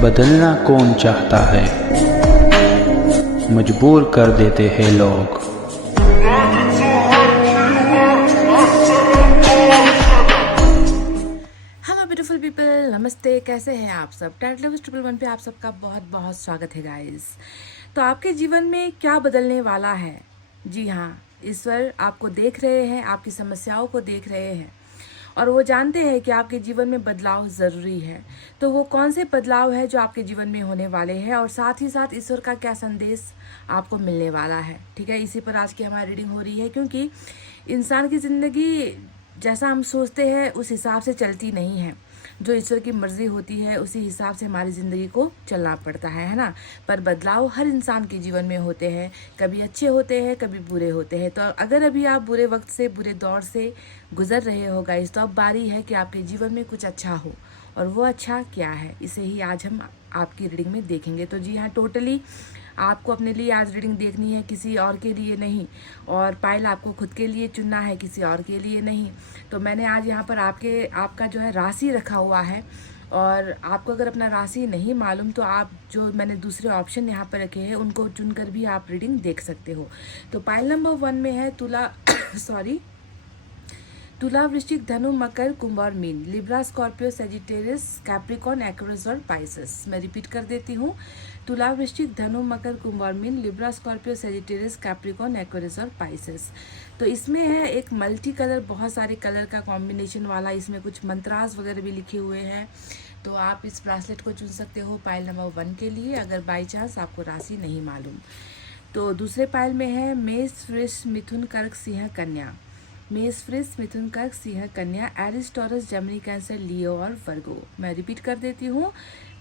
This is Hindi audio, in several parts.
बदलना कौन चाहता है, मजबूर कर देते हैं लोग। हेलो ब्यूटीफुल पीपल, नमस्ते। कैसे हैं आप सब? टैलेंट लवर्स 111 पे आप सबका बहुत बहुत स्वागत है गाइस। तो आपके जीवन में क्या बदलने वाला है? जी हाँ, ईश्वर आपको देख रहे हैं, आपकी समस्याओं को देख रहे हैं और वो जानते हैं कि आपके जीवन में बदलाव ज़रूरी है। तो वो कौन से बदलाव है जो आपके जीवन में होने वाले हैं और साथ ही साथ ईश्वर का क्या संदेश आपको मिलने वाला है। ठीक है, इसी पर आज की हमारी रीडिंग हो रही है, क्योंकि इंसान की ज़िंदगी जैसा हम सोचते हैं उस हिसाब से चलती नहीं है। जो ईश्वर की मर्जी होती है उसी हिसाब से हमारी ज़िंदगी को चलना पड़ता है ना। पर बदलाव हर इंसान के जीवन में होते हैं, कभी अच्छे होते हैं, कभी बुरे होते हैं। तो अगर अभी आप बुरे वक्त से, बुरे दौर से गुजर रहे हो गाइस, तो अब बारी है कि आपके जीवन में कुछ अच्छा हो। और वो अच्छा क्या है, इसे ही आज हम आपकी रीडिंग में देखेंगे। तो जी हाँ, टोटली आपको अपने लिए आज रीडिंग देखनी है, किसी और के लिए नहीं। और पायल आपको खुद के लिए चुनना है, किसी और के लिए नहीं। तो मैंने आज यहाँ पर आपका जो है राशि रखा हुआ है। और आपको अगर अपना राशि नहीं मालूम तो आप जो मैंने दूसरे ऑप्शन यहाँ पर रखे हैं उनको चुनकर भी आप रीडिंग देख सकते हो। तो पायल नंबर 1 में है तुला सॉरी तुला, वृश्चिक, धनु, मकर, कुंभ और mean, Libra, Scorpio, Sagittarius, Capricorn, Aquarius और पाइसेस। मैं रिपीट कर देती हूँ। तुला, वृश्चिक, धनु, मकर, कुंभ और mean, Libra, Scorpio, Sagittarius, Capricorn, Aquarius और पाइसेस। तो इसमें है एक मल्टी कलर, बहुत सारे कलर का कॉम्बिनेशन वाला, इसमें कुछ मंत्रास वगैरह भी लिखे हुए हैं। तो आप इस ब्रासलेट को चुन सकते हो पायल नंबर 1 के लिए, अगर बाई चांस आपको राशि नहीं मालूम। तो दूसरे पायल में है मेष, वृष, मिथुन, कर्क, सिंह, कन्या। मेष, वृष, मिथुन, कर्क, सिंह, कन्या, एरिस, टॉरस, जेमिनी, कैंसर, लियो और वर्गो। मैं रिपीट कर देती हूँ।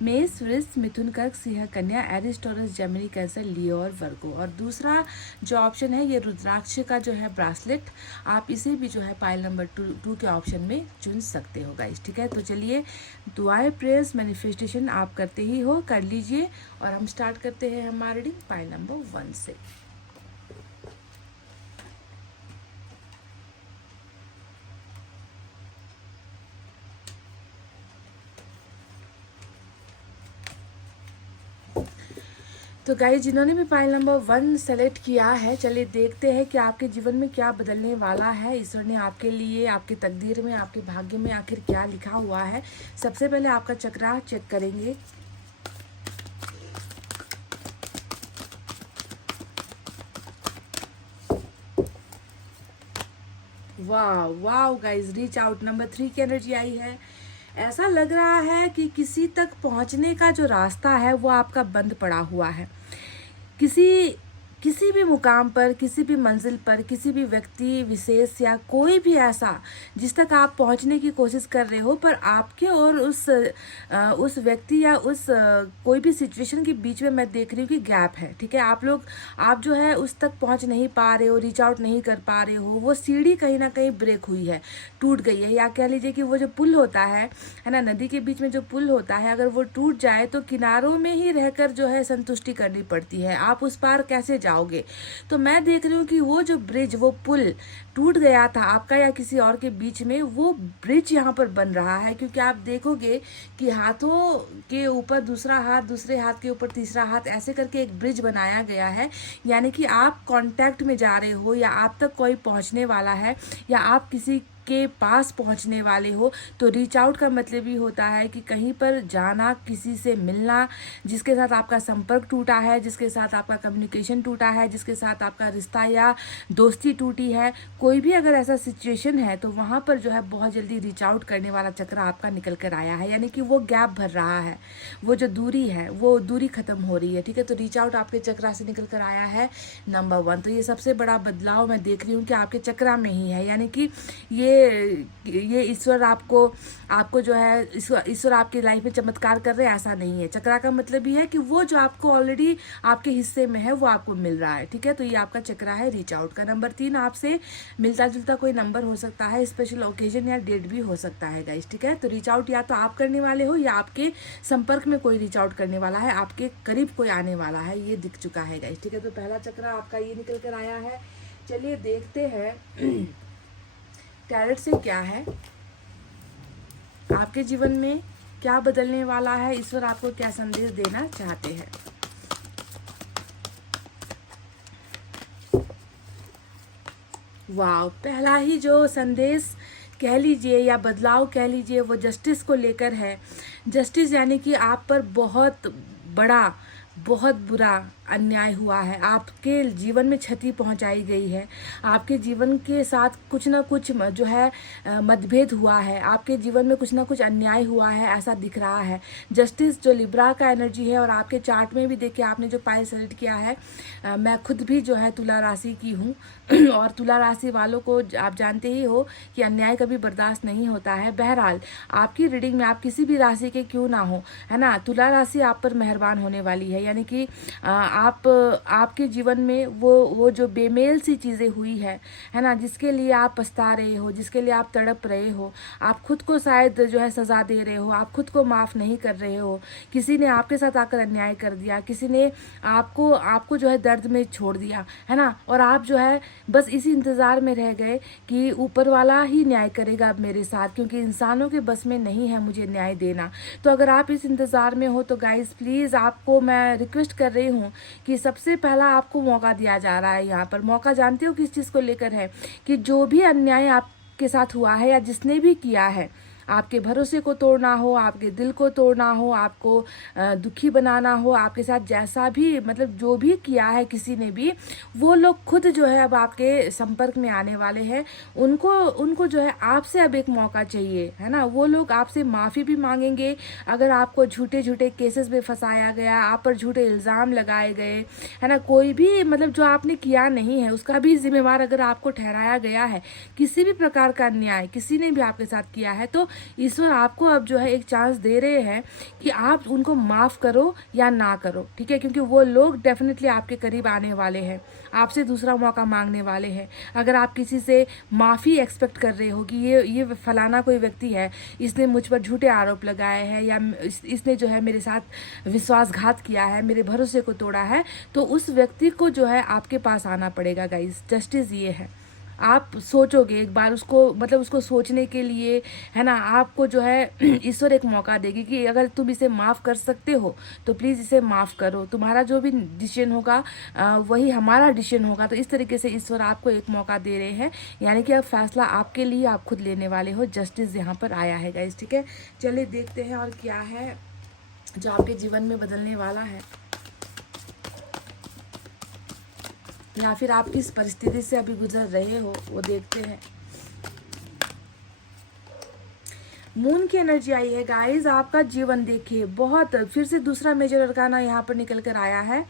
मेष, वृष, मिथुन, कर्क, सिंह, कन्या, एरिस, टॉरस, जेमिनी, कैंसर, लियो और वर्गो। और दूसरा जो ऑप्शन है ये रुद्राक्ष का जो है ब्रासलेट, आप इसे भी जो है पायल नंबर 2 के ऑप्शन में चुन सकते हो गाइस। ठीक है, तो चलिए दुआएं, प्रेयर्स, मैनिफेस्टेशन आप करते ही हो, कर लीजिए। और हम स्टार्ट करते हैं हमारी रीडिंग पायल नंबर 1 से। तो गाइस, जिन्होंने भी पाइल नंबर 1 सेलेक्ट किया है, चलिए देखते हैं कि आपके जीवन में क्या बदलने वाला है। ईश्वर ने आपके लिए, आपके तकदीर में, आपके भाग्य में आखिर क्या लिखा हुआ है। सबसे पहले आपका चक्रा चेक करेंगे। वाह वाह गाइस, रीच आउट नंबर 3 की एनर्जी आई है। ऐसा लग रहा है कि किसी तक पहुंचने का जो रास्ता है वो आपका बंद पड़ा हुआ है। किसी किसी भी मुकाम पर, किसी भी मंजिल पर, किसी भी व्यक्ति विशेष या कोई भी ऐसा जिस तक आप पहुंचने की कोशिश कर रहे हो, पर आपके और उस व्यक्ति या कोई भी सिचुएशन के बीच में मैं देख रही हूँ कि गैप है। ठीक है, आप जो है उस तक पहुंच नहीं पा रहे हो, रीच आउट नहीं कर पा रहे हो। वो सीढ़ी कहीं ना कहीं ब्रेक हुई है, टूट गई है। या कह लीजिए कि वो जो पुल होता है ना, नदी के बीच में जो पुल होता है, अगर वो टूट जाए तो किनारों में ही रहकर जो है संतुष्टि करनी पड़ती है। आप उस पार कैसे जाओगे? तो मैं देख रही हूँ कि वो जो ब्रिज, वो पुल टूट गया था आपका या किसी और के बीच में, वो ब्रिज यहाँ पर बन रहा है। क्योंकि आप देखोगे कि हाथों के ऊपर दूसरा हाथ, दूसरे हाथ के ऊपर तीसरा हाथ, ऐसे करके एक ब्रिज बनाया गया है। यानी कि आप कांटेक्ट में जा रहे हो, या आप तक कोई पहुँचने वाला है, या आप किसी के पास पहुंचने वाले हो। तो रीच आउट का मतलब ही होता है कि कहीं पर जाना, किसी से मिलना जिसके साथ आपका संपर्क टूटा है, जिसके साथ आपका कम्युनिकेशन टूटा है, जिसके साथ आपका रिश्ता या दोस्ती टूटी है। कोई भी अगर ऐसा सिचुएशन है तो वहाँ पर जो है बहुत जल्दी रीच आउट करने वाला चक्र आपका निकल कर आया है। यानी कि वो गैप भर रहा है, वो जो दूरी है वो दूरी खत्म हो रही है। ठीक है, तो रीच आउट आपके चक्रा से निकल कर आया है नंबर 1। तो ये सबसे बड़ा बदलाव मैं देख रही हूँ कि आपके चक्रा में ही है। यानी कि ये ईश्वर आपको जो है, ईश्वर आपकी लाइफ में चमत्कार कर रहे हैं, ऐसा नहीं है। चक्रा का मतलब ही है कि वो जो आपको ऑलरेडी आपके हिस्से में है वो आपको मिल रहा है। ठीक है, तो ये आपका चक्रा है रीच आउट का। नंबर 3 आपसे मिलता जुलता कोई नंबर हो सकता है, स्पेशल ओकेजन या डेट भी हो सकता है गाइस। ठीक है, तो रीच आउट या तो आप करने वाले हो या आपके संपर्क में कोई रीच आउट करने वाला है, आपके करीब कोई आने वाला है, ये दिख चुका है गाइस। ठीक है, तो पहला चक्रा आपका ये निकल कर आया है। चलिए देखते हैं टैरेट से क्या है आपके जीवन में क्या बदलने वाला है, ईश्वर आपको क्या संदेश देना चाहते हैं। वाह, पहला ही जो संदेश कह लीजिए या बदलाव कह लीजिए वो जस्टिस को लेकर है। जस्टिस यानी कि आप पर बहुत बड़ा, बहुत बुरा अन्याय हुआ है, आपके जीवन में क्षति पहुंचाई गई है, आपके जीवन के साथ कुछ ना कुछ जो है मतभेद हुआ है, आपके जीवन में कुछ ना कुछ अन्याय हुआ है, ऐसा दिख रहा है। जस्टिस जो लिब्रा का एनर्जी है, और आपके चार्ट में भी देखिए आपने जो पाई सेलेक्ट किया है, मैं खुद भी जो है तुला राशि की हूँ और तुला राशि वालों को आप जानते ही हो कि अन्याय कभी बर्दाश्त नहीं होता है। बहरहाल आपकी रीडिंग में आप किसी भी राशि के क्यों ना हो, है ना, तुला राशि आप पर मेहरबान होने वाली है। यानी कि आपके जीवन में वो जो बेमेल सी चीज़ें हुई है ना, जिसके लिए आप पछता रहे हो, जिसके लिए आप तड़प रहे हो, आप खुद को शायद जो है सज़ा दे रहे हो, आप खुद को माफ़ नहीं कर रहे हो, किसी ने आपके साथ आकर अन्याय कर दिया, किसी ने आपको जो है दर्द में छोड़ दिया, है ना, और आप जो है बस इसी इंतज़ार में रह गए कि ऊपर वाला ही न्याय करेगा अब मेरे साथ, क्योंकि इंसानों के बस में नहीं है मुझे न्याय देना। तो अगर आप इस इंतज़ार में हो तो गाइस प्लीज़ आपको मैं रिक्वेस्ट कर रही हूँ कि सबसे पहला आपको मौका दिया जा रहा है। यहाँ पर मौका जानते हो किस चीज़ को लेकर है, कि जो भी अन्याय आपके साथ हुआ है या जिसने भी किया है, आपके भरोसे को तोड़ना हो, आपके दिल को तोड़ना हो, आपको दुखी बनाना हो, आपके साथ जैसा भी मतलब जो भी किया है किसी ने भी, वो लोग खुद जो है अब आपके संपर्क में आने वाले हैं। उनको जो है आपसे अब एक मौका चाहिए, है ना। वो लोग आपसे माफ़ी भी मांगेंगे अगर आपको झूठे झूठे केसेस में फंसाया गया, आप पर झूठे इल्ज़ाम लगाए गए, है ना, कोई भी मतलब जो आपने किया नहीं है उसका भी जिम्मेवार अगर आपको ठहराया गया है, किसी भी प्रकार का अन्याय किसी ने भी आपके साथ किया है, तो ईश्वर आपको अब जो है एक चांस दे रहे हैं कि आप उनको माफ़ करो या ना करो, ठीक है, क्योंकि वो लोग डेफिनेटली आपके करीब आने वाले हैं, आपसे दूसरा मौका मांगने वाले हैं। अगर आप किसी से माफ़ी एक्सपेक्ट कर रहे हो कि ये फलाना कोई व्यक्ति है, इसने मुझ पर झूठे आरोप लगाए हैं, या इसने जो है मेरे साथ विश्वासघात किया है, मेरे भरोसे को तोड़ा है, तो उस व्यक्ति को जो है आपके पास आना पड़ेगा गाइस। जस्टिस ये है, आप सोचोगे एक बार उसको, मतलब उसको सोचने के लिए, है ना, आपको जो है ईश्वर एक मौका देगी कि अगर तुम इसे माफ़ कर सकते हो तो प्लीज़ इसे माफ़ करो, तुम्हारा जो भी डिसीजन होगा वही हमारा डिसीजन होगा। तो इस तरीके से ईश्वर आपको एक मौका दे रहे हैं, यानी कि अब फैसला आपके लिए आप खुद लेने वाले हो। जस्टिस यहाँ पर आया है गाइस, ठीक है। चलिए देखते हैं और क्या है जो आपके जीवन में बदलने वाला है, या फिर आप किस परिस्थिति से अभी गुजर रहे हो वो देखते हैं। मून की एनर्जी आई है गाइस, आपका जीवन देखिए बहुत फिर से दूसरा मेजर अरकाना यहाँ पर निकल कर आया है,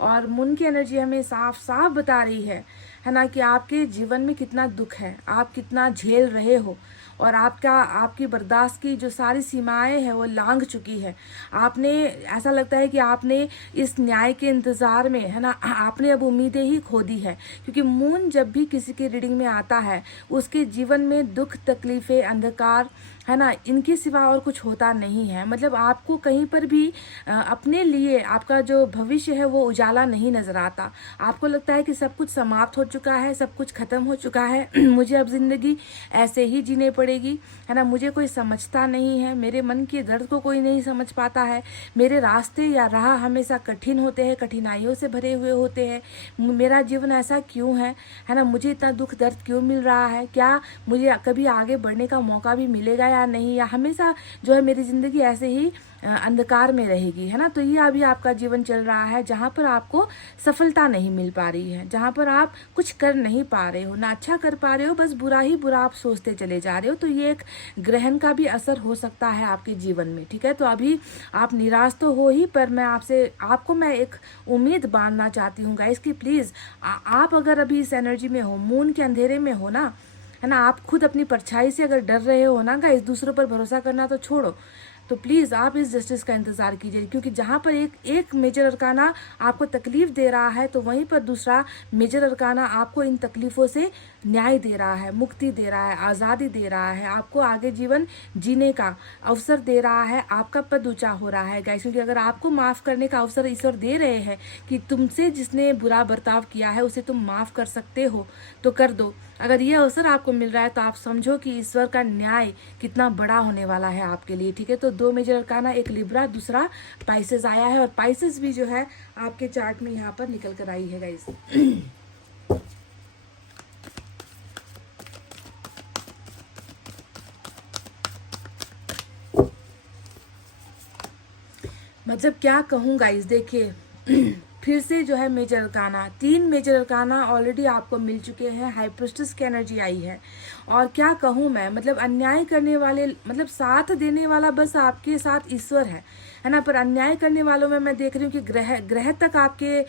और मून की एनर्जी हमें साफ साफ बता रही है ना, कि आपके जीवन में कितना दुख है, आप कितना झेल रहे हो, और आपकी बर्दाश्त की जो सारी सीमाएं हैं वो लांघ चुकी है। आपने, ऐसा लगता है कि आपने इस न्याय के इंतज़ार में, है ना, आपने अब उम्मीदें ही खो दी है, क्योंकि मून जब भी किसी के रीडिंग में आता है उसके जीवन में दुख, तकलीफ़ें, अंधकार, है ना, इनके सिवा और कुछ होता नहीं है। मतलब आपको कहीं पर भी अपने लिए आपका जो भविष्य है वो उजाला नहीं नज़र आता। आपको लगता है कि सब कुछ समाप्त हो चुका है, सब कुछ ख़त्म हो चुका है, मुझे अब ज़िंदगी ऐसे ही जीने पड़ेगी, है ना, मुझे कोई समझता नहीं है, मेरे मन के दर्द को कोई नहीं समझ पाता है, मेरे रास्ते या राह हमेशा कठिन होते हैं, कठिनाइयों से भरे हुए होते हैं, मेरा जीवन ऐसा क्यों है ना, मुझे इतना दुख दर्द क्यों मिल रहा है, क्या मुझे कभी आगे बढ़ने का मौका भी मिलेगा या नहीं, या हमेशा जो है मेरी ज़िंदगी ऐसे ही अंधकार में रहेगी, है ना। तो ये अभी आपका जीवन चल रहा है जहाँ पर आपको सफलता नहीं मिल पा रही है, जहाँ पर आप कुछ कर नहीं पा रहे हो, ना अच्छा कर पा रहे हो, बस बुरा ही बुरा आप सोचते चले जा रहे हो। तो ये एक ग्रहण का भी असर हो सकता है आपके जीवन में, ठीक है। तो अभी आप निराश तो हो ही, पर मैं आपको मैं एक उम्मीद बांधना चाहती हूँ गाइस कि प्लीज़ आप अगर अभी इस एनर्जी में हो, मून के अंधेरे में हो ना, है ना, आप खुद अपनी परछाई से अगर डर रहे हो ना गाइस, दूसरों पर भरोसा करना तो छोड़ो, तो प्लीज़ आप इस जस्टिस का इंतज़ार कीजिए, क्योंकि जहाँ पर एक मेजर अरकाना आपको तकलीफ़ दे रहा है, तो वहीं पर दूसरा मेजर अरकाना आपको इन तकलीफ़ों से न्याय दे रहा है, मुक्ति दे रहा है, आज़ादी दे रहा है, आपको आगे जीवन जीने का अवसर दे रहा है, आपका पद ऊंचा हो रहा है गाइस। क्योंकि अगर आपको माफ़ करने का अवसर ईश्वर दे रहे हैं कि तुमसे जिसने बुरा बर्ताव किया है उसे तुम माफ़ कर सकते हो, तो कर दो। अगर ये अवसर आपको मिल रहा है तो आप समझो कि ईश्वर का न्याय कितना बड़ा होने वाला है आपके लिए, ठीक है। तो दो मेजर अरकाना, एक लिब्रा, दूसरा पाइसेस आया है, और पाइसेस भी जो है आपके चार्ट में यहाँ पर निकल कर आई है गाइस। मतलब क्या कहूँ गाइस, देखिए फिर से जो है major arcana, 3 major arcana already आपको मिल चुके हैं। हाई प्रिस्टेस की एनर्जी आई है, और क्या कहूँ मैं, मतलब अन्याय करने वाले, मतलब साथ देने वाला बस आपके साथ ईश्वर है ना, पर अन्याय करने वालों में मैं देख रही हूँ कि ग्रह तक आपके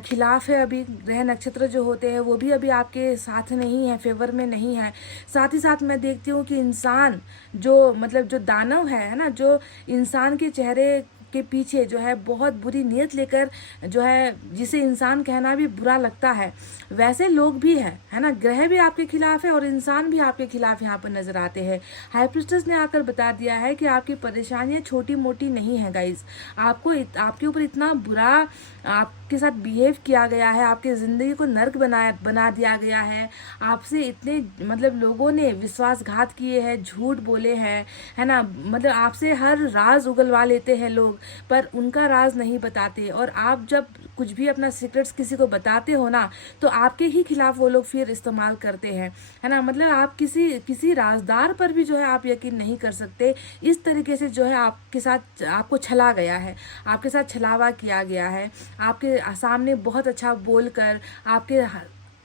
खिलाफ है। अभी ग्रह नक्षत्र जो होते हैं वो भी अभी आपके साथ नहीं है, फेवर में नहीं है। साथ ही साथ मैं देखती हूँ कि इंसान जो, मतलब जो दानव है ना, जो इंसान के चेहरे के पीछे जो है बहुत बुरी नीयत लेकर जो है, जिसे इंसान कहना भी बुरा लगता है, वैसे लोग भी हैं, है ना। ग्रह भी आपके खिलाफ है और इंसान भी आपके खिलाफ यहाँ पर नजर आते हैं। हाई प्रिस्टेस ने आकर बता दिया है कि आपकी परेशानियां छोटी मोटी नहीं है गाइज। आपके ऊपर इतना बुरा आपके साथ बिहेव किया गया है, आपकी ज़िंदगी को नर्क बना दिया गया है। आपसे इतने मतलब लोगों ने विश्वासघात किए हैं, झूठ बोले हैं, है ना। मतलब आपसे हर राज उगलवा लेते हैं लोग, पर उनका राज नहीं बताते। और आप जब कुछ भी अपना सीक्रेट्स किसी को बताते हो ना, तो आपके ही खिलाफ वो लोग फिर इस्तेमाल करते हैं, है ना। मतलब आप किसी राजदार पर भी जो है आप यकीन नहीं कर सकते। इस तरीके से जो है आपके साथ, आपको छला गया है, आपके साथ छलावा किया गया है। आपके सामने बहुत अच्छा बोलकर,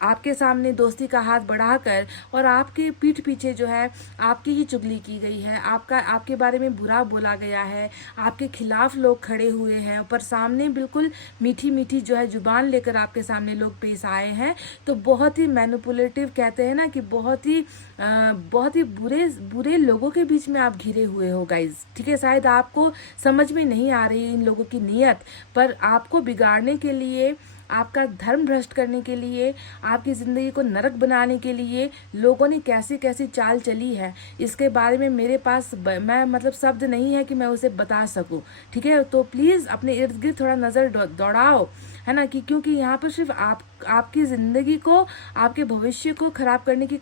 आपके सामने दोस्ती का हाथ बढ़ाकर, और आपके पीठ पीछे जो है आपकी ही चुगली की गई है, आपके बारे में बुरा बोला गया है, आपके खिलाफ लोग खड़े हुए हैं, पर सामने बिल्कुल मीठी मीठी जो है जुबान लेकर आपके सामने लोग पेश आए हैं। तो बहुत ही मैनिपुलेटिव कहते हैं ना, कि बहुत ही बुरे लोगों के बीच में आप घिरे हुए हो गाइज, ठीक है। शायद आपको समझ में नहीं आ रही इन लोगों की नीयत, पर आपको बिगाड़ने के लिए, आपका धर्म भ्रष्ट करने के लिए, आपकी ज़िंदगी को नरक बनाने के लिए लोगों ने कैसी कैसी चाल चली है, इसके बारे में मेरे पास मैं मतलब शब्द नहीं है कि मैं उसे बता सकूं, ठीक है। तो प्लीज़ अपने इर्द गिर्द थोड़ा नज़र दौड़ाओ, है ना, कि क्योंकि यहाँ पर सिर्फ आपकी ज़िंदगी को, आपके भविष्य को खराब करने की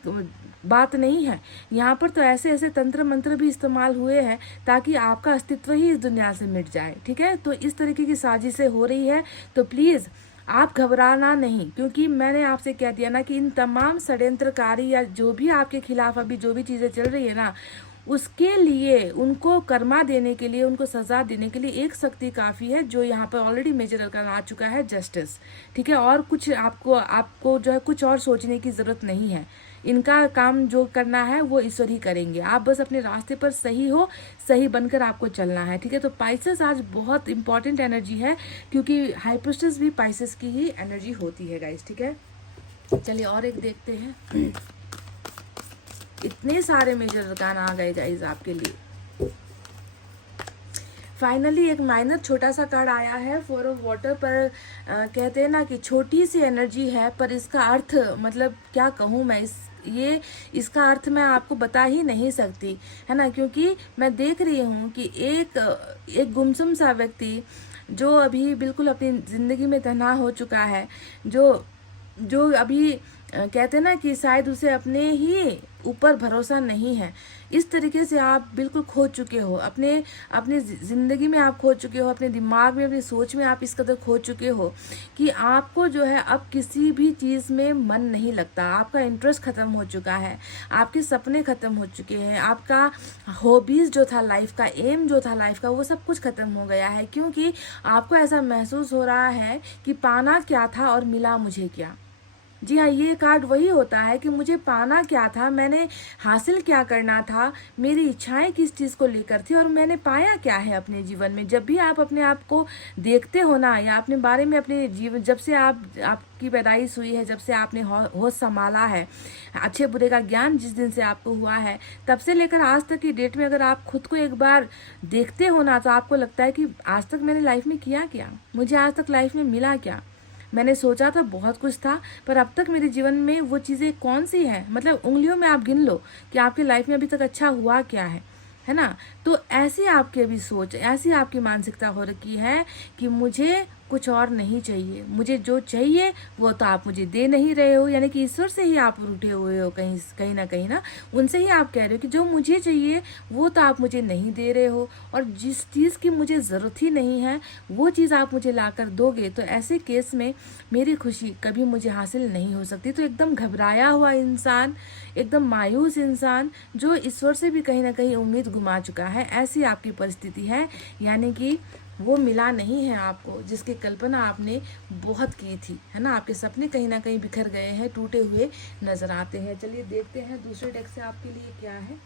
बात नहीं है। यहाँ पर तो ऐसे ऐसे तंत्र मंत्र भी इस्तेमाल हुए हैं ताकि आपका अस्तित्व ही इस दुनिया से मिट जाए, ठीक है। तो इस तरीके की साजिशें हो रही है, तो प्लीज़ आप घबराना नहीं, क्योंकि मैंने आपसे कह दिया ना कि इन तमाम षड्यंत्रकारी या जो भी आपके खिलाफ अभी जो भी चीज़ें चल रही है ना, उसके लिए, उनको कर्मा देने के लिए, उनको सजा देने के लिए एक शक्ति काफ़ी है, जो यहाँ पर ऑलरेडी मेजर अरकान आ चुका है, जस्टिस, ठीक है। और कुछ आपको जो है कुछ और सोचने की ज़रूरत नहीं है। इनका काम जो करना है वो ईश्वर ही करेंगे। आप बस अपने रास्ते पर सही हो, सही बनकर आपको चलना है, ठीक है। तो पाइसेस आज बहुत इंपॉर्टेंट एनर्जी है, क्योंकि हाई प्रिस्टेस भी पाइसेस की ही एनर्जी होती है गाइस, ठीक है। चलिए और एक देखते हैं। इतने सारे मेजर अरकान आ गए गाइस आपके लिए। फाइनली एक माइनर छोटा सा कार्ड आया है, 4 ऑफ वाटर पर। कहते हैं ना कि छोटी सी एनर्जी है, पर इसका अर्थ, मतलब क्या कहूँ मैं, इसका अर्थ मैं आपको बता ही नहीं सकती, है ना। क्योंकि मैं देख रही हूँ कि एक गुमसुम सा व्यक्ति जो अभी बिल्कुल अपनी ज़िंदगी में तन्हा हो चुका है, जो अभी कहते हैं ना कि शायद उसे अपने ही ऊपर भरोसा नहीं है। इस तरीके से आप बिल्कुल खो चुके हो, अपने ज़िंदगी में आप खो चुके हो, अपने दिमाग में, अपनी सोच में आप इस कदर खो चुके हो कि आपको जो है अब किसी भी चीज़ में मन नहीं लगता। आपका इंटरेस्ट ख़त्म हो चुका है, आपके सपने ख़त्म हो चुके हैं, आपका हॉबीज़ जो था लाइफ का, एम जो था लाइफ का, वो सब कुछ ख़त्म हो गया है। क्योंकि आपको ऐसा महसूस हो रहा है कि पाना क्या था और मिला मुझे क्या। जी हाँ, ये कार्ड वही होता है कि मुझे पाना क्या था, मैंने हासिल क्या करना था, मेरी इच्छाएं किस चीज़ को लेकर थी, और मैंने पाया क्या है अपने जीवन में। जब भी आप अपने आप को देखते हो ना, या अपने बारे में, अपने जीवन, जब से आपकी पैदाइश हुई है, जब से आपने होश संभाला है, अच्छे बुरे का ज्ञान जिस दिन से आपको हुआ है, तब से लेकर आज तक की डेट में अगर आप खुद को एक बार देखते हो ना, तो आपको लगता है कि आज तक मैंने लाइफ में किया क्या, मुझे आज तक लाइफ में मिला क्या। मैंने सोचा था बहुत कुछ था, पर अब तक मेरे जीवन में वो चीज़ें कौन सी हैं, मतलब उंगलियों में आप गिन लो कि आपकी लाइफ में अभी तक अच्छा हुआ क्या है ना। तो ऐसी आपकी अभी सोच, ऐसी आपकी मानसिकता हो रखी है कि मुझे कुछ और नहीं चाहिए, मुझे जो चाहिए वो तो आप मुझे दे नहीं रहे हो। यानी कि ईश्वर से ही आप रूठे हुए हो, कहीं कहीं ना उनसे ही आप कह रहे हो कि जो मुझे चाहिए वो तो आप मुझे नहीं दे रहे हो, और जिस चीज़ की मुझे ज़रूरत ही नहीं है वो चीज़ आप मुझे ला कर दोगे, तो ऐसे केस में मेरी खुशी कभी मुझे हासिल नहीं हो सकती। तो एकदम घबराया हुआ इंसान, एकदम मायूस इंसान, जो ईश्वर से भी कहीं ना कहीं उम्मीद गुमा चुका है, ऐसी आपकी परिस्थिति है। यानी कि वो मिला नहीं है आपको जिसकी कल्पना आपने बहुत की थी, है ना। आपके सपने कहीं ना कहीं बिखर गए हैं, टूटे हुए नजर आते हैं। चलिए देखते हैं दूसरे डेक से आपके लिए क्या है।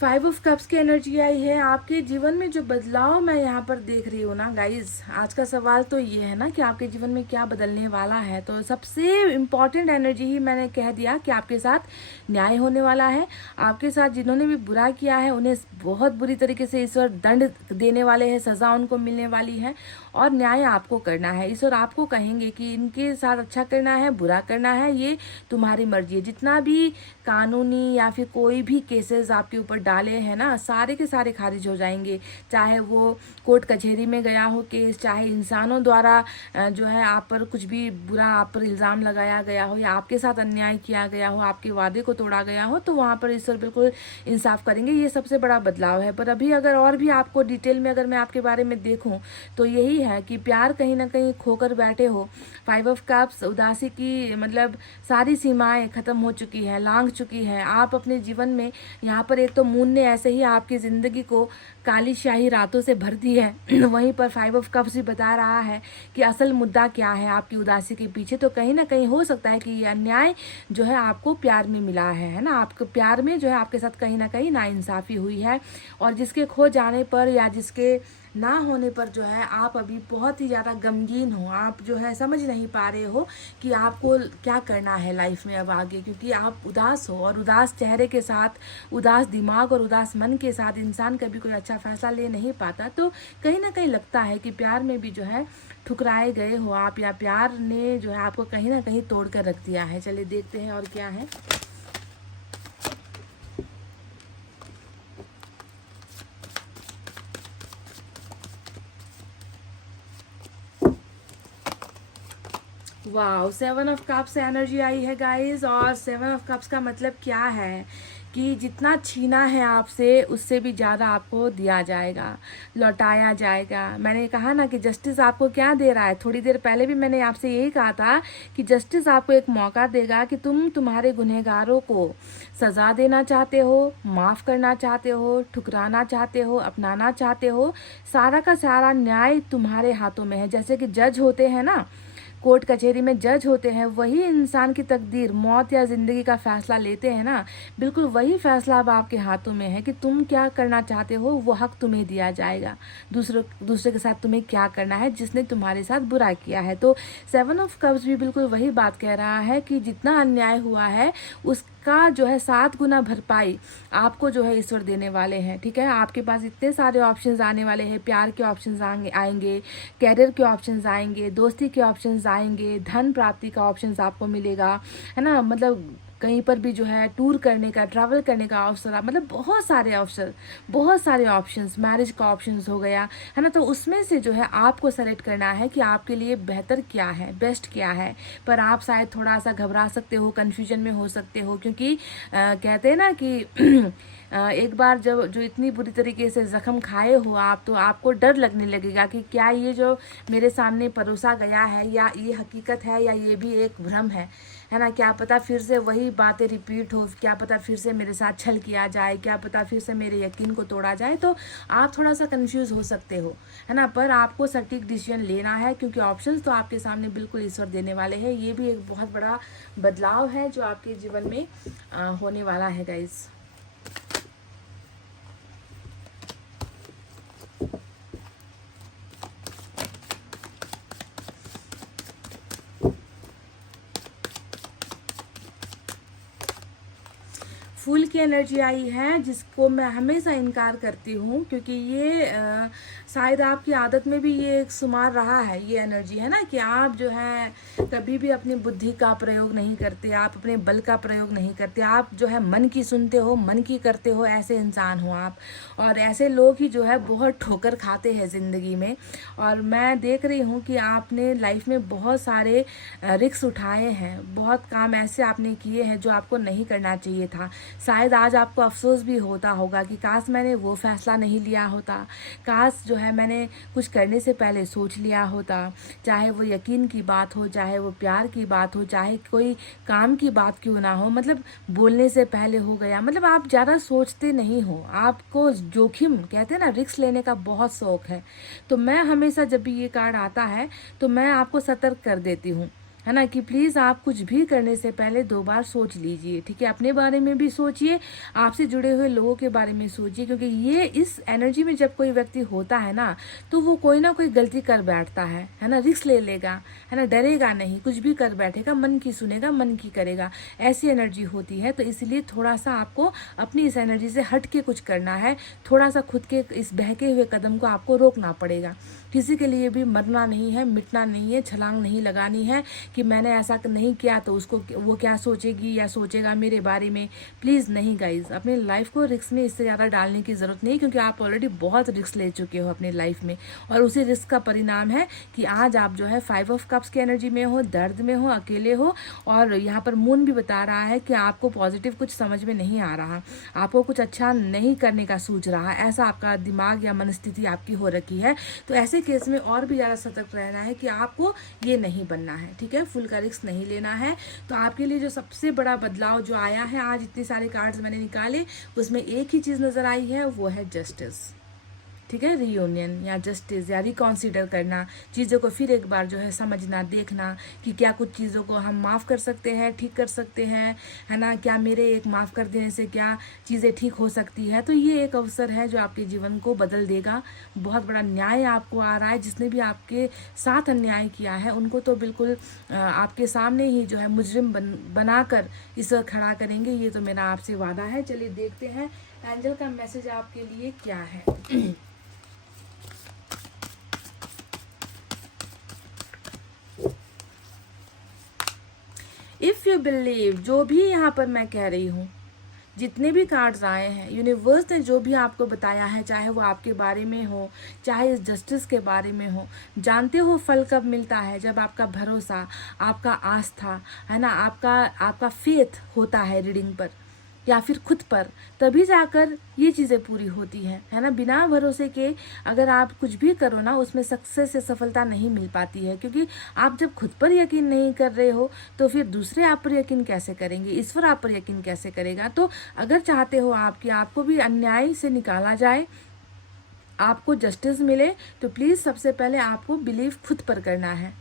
फाइव ऑफ कप्स की एनर्जी आई है। आपके जीवन में जो बदलाव मैं यहाँ पर देख रही हूँ ना गाइज, आज का सवाल तो ये है ना कि आपके जीवन में क्या बदलने वाला है। तो सबसे इम्पॉर्टेंट एनर्जी ही मैंने कह दिया कि आपके साथ न्याय होने वाला है। आपके साथ जिन्होंने भी बुरा किया है उन्हें बहुत बुरी तरीके से ईश्वर दंड देने वाले हैं, सज़ा उनको मिलने वाली है, और न्याय आपको करना है। ईश्वर आपको कहेंगे कि इनके साथ अच्छा करना है, बुरा करना है, ये तुम्हारी मर्जी है। जितना भी कानूनी या फिर कोई भी केसेस आपके ऊपर डाले हैं ना, सारे के सारे खारिज हो जाएंगे। चाहे वो कोर्ट कचहरी में गया हो केस, चाहे इंसानों द्वारा जो है आप पर कुछ भी बुरा आप पर इल्ज़ाम लगाया गया हो, या आपके साथ अन्याय किया गया हो, आपके वादे को तोड़ा गया हो, तो वहाँ पर ईश्वर बिल्कुल इंसाफ करेंगे। ये सबसे बड़ा बदलाव है। पर अभी अगर और भी आपको डिटेल में अगर मैं आपके बारे में देखूं तो यही है कि प्यार कहीं ना कहीं खोकर बैठे हो। फाइव ऑफ कप्स, उदासी की मतलब सारी सीमाएं खत्म हो चुकी है, लांघ चुकी है। आप अपने जीवन में यहाँ पर एक तो मून ने ऐसे ही आपकी ज़िंदगी को काली शाही रातों से भर दी है वहीं पर फाइव ऑफ कप्स भी बता रहा है कि असल मुद्दा क्या है आपकी उदासी के पीछे। तो कहीं ना कहीं हो सकता है कि ये अन्याय जो है आपको प्यार में मिला है ना। आपको प्यार में जो है आपके साथ कहीं ना कहीं नाइंसाफ़ी हुई है, और जिसके खो जाने पर या जिसके ना होने पर जो है आप अभी बहुत ही ज़्यादा गमगीन हो। आप जो है समझ नहीं पा रहे हो कि आपको क्या करना है लाइफ में अब आगे, क्योंकि आप उदास हो, और उदास चेहरे के साथ, उदास दिमाग और उदास मन के साथ इंसान कभी कोई अच्छा फैसला ले नहीं पाता। तो कहीं ना कहीं लगता है कि प्यार में भी जो है ठुकराए गए हो आप, या प्यार ने जो है आपको कहीं ना कहीं तोड़ कर रख दिया है। चलिए देखते हैं और क्या है। वाह, सेवन ऑफ कप्स एनर्जी आई है गाइस। और सेवन ऑफ कप्स का मतलब क्या है कि जितना छीना है आपसे उससे भी ज़्यादा आपको दिया जाएगा, लौटाया जाएगा। मैंने कहा ना कि जस्टिस आपको क्या दे रहा है, थोड़ी देर पहले भी मैंने आपसे यही कहा था कि जस्टिस आपको एक मौका देगा कि तुम तुम्हारे गुनहगारों को सज़ा देना चाहते हो, माफ़ करना चाहते हो, ठुकराना चाहते हो, अपनाना चाहते हो। सारा का सारा न्याय तुम्हारे हाथों में है। जैसे कि जज होते हैं ना, कोर्ट कचहरी में जज होते हैं, वही इंसान की तकदीर, मौत या ज़िंदगी का फैसला लेते हैं ना, बिल्कुल वही फैसला अब आपके हाथों में है कि तुम क्या करना चाहते हो, वो हक तुम्हें दिया जाएगा। दूसरे के साथ तुम्हें क्या करना है जिसने तुम्हारे साथ बुरा किया है। तो सेवन ऑफ कप्स भी बिल्कुल वही बात कह रहा है कि जितना अन्याय हुआ है उसका जो है 7 गुना भरपाई आपको जो है ईश्वर देने वाले हैं। ठीक है, आपके पास इतने सारे ऑप्शंस आने वाले हैं। प्यार के ऑप्शंस आएंगे, कैरियर के ऑप्शंस आएंगे, दोस्ती के ऑप्शंस आएंगे, धन प्राप्ति का ऑप्शंस आपको मिलेगा, है ना। मतलब कहीं पर भी जो है टूर करने का, ट्रैवल करने का अवसर, मतलब बहुत सारे अवसर, बहुत सारे ऑप्शंस, मैरिज का ऑप्शंस हो गया, है ना। तो उसमें से जो है आपको सेलेक्ट करना है कि आपके लिए बेहतर क्या है, बेस्ट क्या है। पर आप शायद थोड़ा सा घबरा सकते हो, कन्फ्यूजन में हो सकते हो, क्योंकि कहते हैं ना कि एक बार जब जो इतनी बुरी तरीके से जख्म खाए हो आप, तो आपको डर लगने लगेगा कि क्या ये जो मेरे सामने परोसा गया है या ये हकीकत है या ये भी एक भ्रम है ना। क्या पता फिर से वही बातें रिपीट हो, क्या पता फिर से मेरे साथ छल किया जाए, क्या पता फिर से मेरे यकीन को तोड़ा जाए। तो आप थोड़ा सा कंफ्यूज हो सकते हो, है ना। पर आपको सटीक डिसीजन लेना है, क्योंकि ऑप्शंस तो आपके सामने बिल्कुल ईश्वर देने वाले हैं। ये भी एक बहुत बड़ा बदलाव है जो आपके जीवन में होने वाला है गाइस। फूल की एनर्जी आई है, जिसको मैं हमेशा इनकार करती हूँ, क्योंकि ये शायद आपकी आदत में भी ये एक शुमार रहा है। ये एनर्जी है ना कि आप जो है कभी भी अपनी बुद्धि का प्रयोग नहीं करते, आप अपने बल का प्रयोग नहीं करते, आप जो है मन की सुनते हो, मन की करते हो, ऐसे इंसान हो आप। और ऐसे लोग ही जो है बहुत ठोकर खाते हैं ज़िंदगी में। और मैं देख रही हूँ कि आपने लाइफ में बहुत सारे रिस्क उठाए हैं, बहुत काम ऐसे आपने किए हैं जो आपको नहीं करना चाहिए था। शायद आज आपको अफसोस भी होता होगा कि काश मैंने वो फैसला नहीं लिया होता, काश जो है मैंने कुछ करने से पहले सोच लिया होता। चाहे वो यकीन की बात हो, चाहे वो प्यार की बात हो, चाहे कोई काम की बात क्यों ना हो, मतलब बोलने से पहले हो गया, मतलब आप ज़्यादा सोचते नहीं हो। आपको जोखिम कहते हैं ना, रिस्क लेने का बहुत शौक है। तो मैं हमेशा जब भी ये कार्ड आता है तो मैं आपको सतर्क कर देती हूँ, है ना, कि प्लीज़ आप कुछ भी करने से पहले 2 बार सोच लीजिए, ठीक है। अपने बारे में भी सोचिए, आपसे जुड़े हुए लोगों के बारे में सोचिए, क्योंकि ये इस एनर्जी में जब कोई व्यक्ति होता है ना, तो वो कोई ना कोई गलती कर बैठता है ना, रिस्क ले लेगा, है ना, डरेगा नहीं, कुछ भी कर बैठेगा, मन की सुनेगा, मन की करेगा, ऐसी एनर्जी होती है। तो इसलिए थोड़ा सा आपको अपनी इस एनर्जी से हट के कुछ करना है, थोड़ा सा खुद के इस बहके हुए कदम को आपको रोकना पड़ेगा। किसी के लिए भी मरना नहीं है, मिटना नहीं है, छलांग नहीं लगानी है कि मैंने ऐसा नहीं किया तो उसको वो क्या सोचेगी या सोचेगा मेरे बारे में। प्लीज़ नहीं गाइज, अपनी लाइफ को रिस्क में इससे ज़्यादा डालने की ज़रूरत नहीं, क्योंकि आप ऑलरेडी बहुत रिस्क ले चुके हो अपनी लाइफ में। और उसी रिस्क का परिणाम है कि आज आप जो है 5 ऑफ कप्स की एनर्जी में हो, दर्द में हो, अकेले हो। और यहाँ पर मून भी बता रहा है कि आपको पॉजिटिव कुछ समझ में नहीं आ रहा, आपको कुछ अच्छा नहीं करने का सूझ रहा, ऐसा आपका दिमाग या मनस्थिति आपकी हो रखी है। तो ऐसे केस में और भी ज़्यादा सतर्क रहना है कि आपको ये नहीं बनना है, ठीक है, फुल का रिस्क नहीं लेना है। तो आपके लिए जो सबसे बड़ा बदलाव जो आया है, आज इतने सारे कार्ड्स मैंने निकाले, उसमें एक ही चीज़ नज़र आई है, वो है जस्टिस, ठीक है। रियूनियन या जस्टिस या रिकॉन्सिडर करना, चीज़ों को फिर एक बार जो है समझना, देखना कि क्या कुछ चीज़ों को हम माफ़ कर सकते हैं, ठीक कर सकते हैं, है ना, क्या मेरे एक माफ़ कर देने से क्या चीज़ें ठीक हो सकती है। तो ये एक अवसर है जो आपके जीवन को बदल देगा। बहुत बड़ा न्याय आपको आ रहा है। जिसने भी आपके साथ अन्याय किया है उनको तो बिल्कुल आपके सामने ही जो है मुजरिम बनाकर इस वक्त खड़ा करेंगे, ये तो मेरा आपसे वादा है। चलिए देखते हैं एंजल का मैसेज आपके लिए क्या है। इफ़ यू बिलीव, जो भी यहाँ पर मैं कह रही हूँ, जितने भी कार्ड्स आए हैं, यूनिवर्स ने जो भी आपको बताया है, चाहे वो आपके बारे में हो, चाहे इस जस्टिस के बारे में हो, जानते हो फल कब मिलता है? जब आपका भरोसा, आपका आस्था, है ना, आपका फेथ होता है रीडिंग पर या फिर खुद पर, तभी जाकर ये चीज़ें पूरी होती हैं, है ना। बिना भरोसे के अगर आप कुछ भी करो ना, उसमें सक्सेस या सफलता नहीं मिल पाती है, क्योंकि आप जब खुद पर यकीन नहीं कर रहे हो तो फिर दूसरे आप पर यकीन कैसे करेंगे, ईश्वर आप पर यकीन कैसे करेगा। तो अगर चाहते हो आप कि आपको भी अन्याय से निकाला जाए, आपको जस्टिस मिले, तो प्लीज़ सबसे पहले आपको बिलीव खुद पर करना है,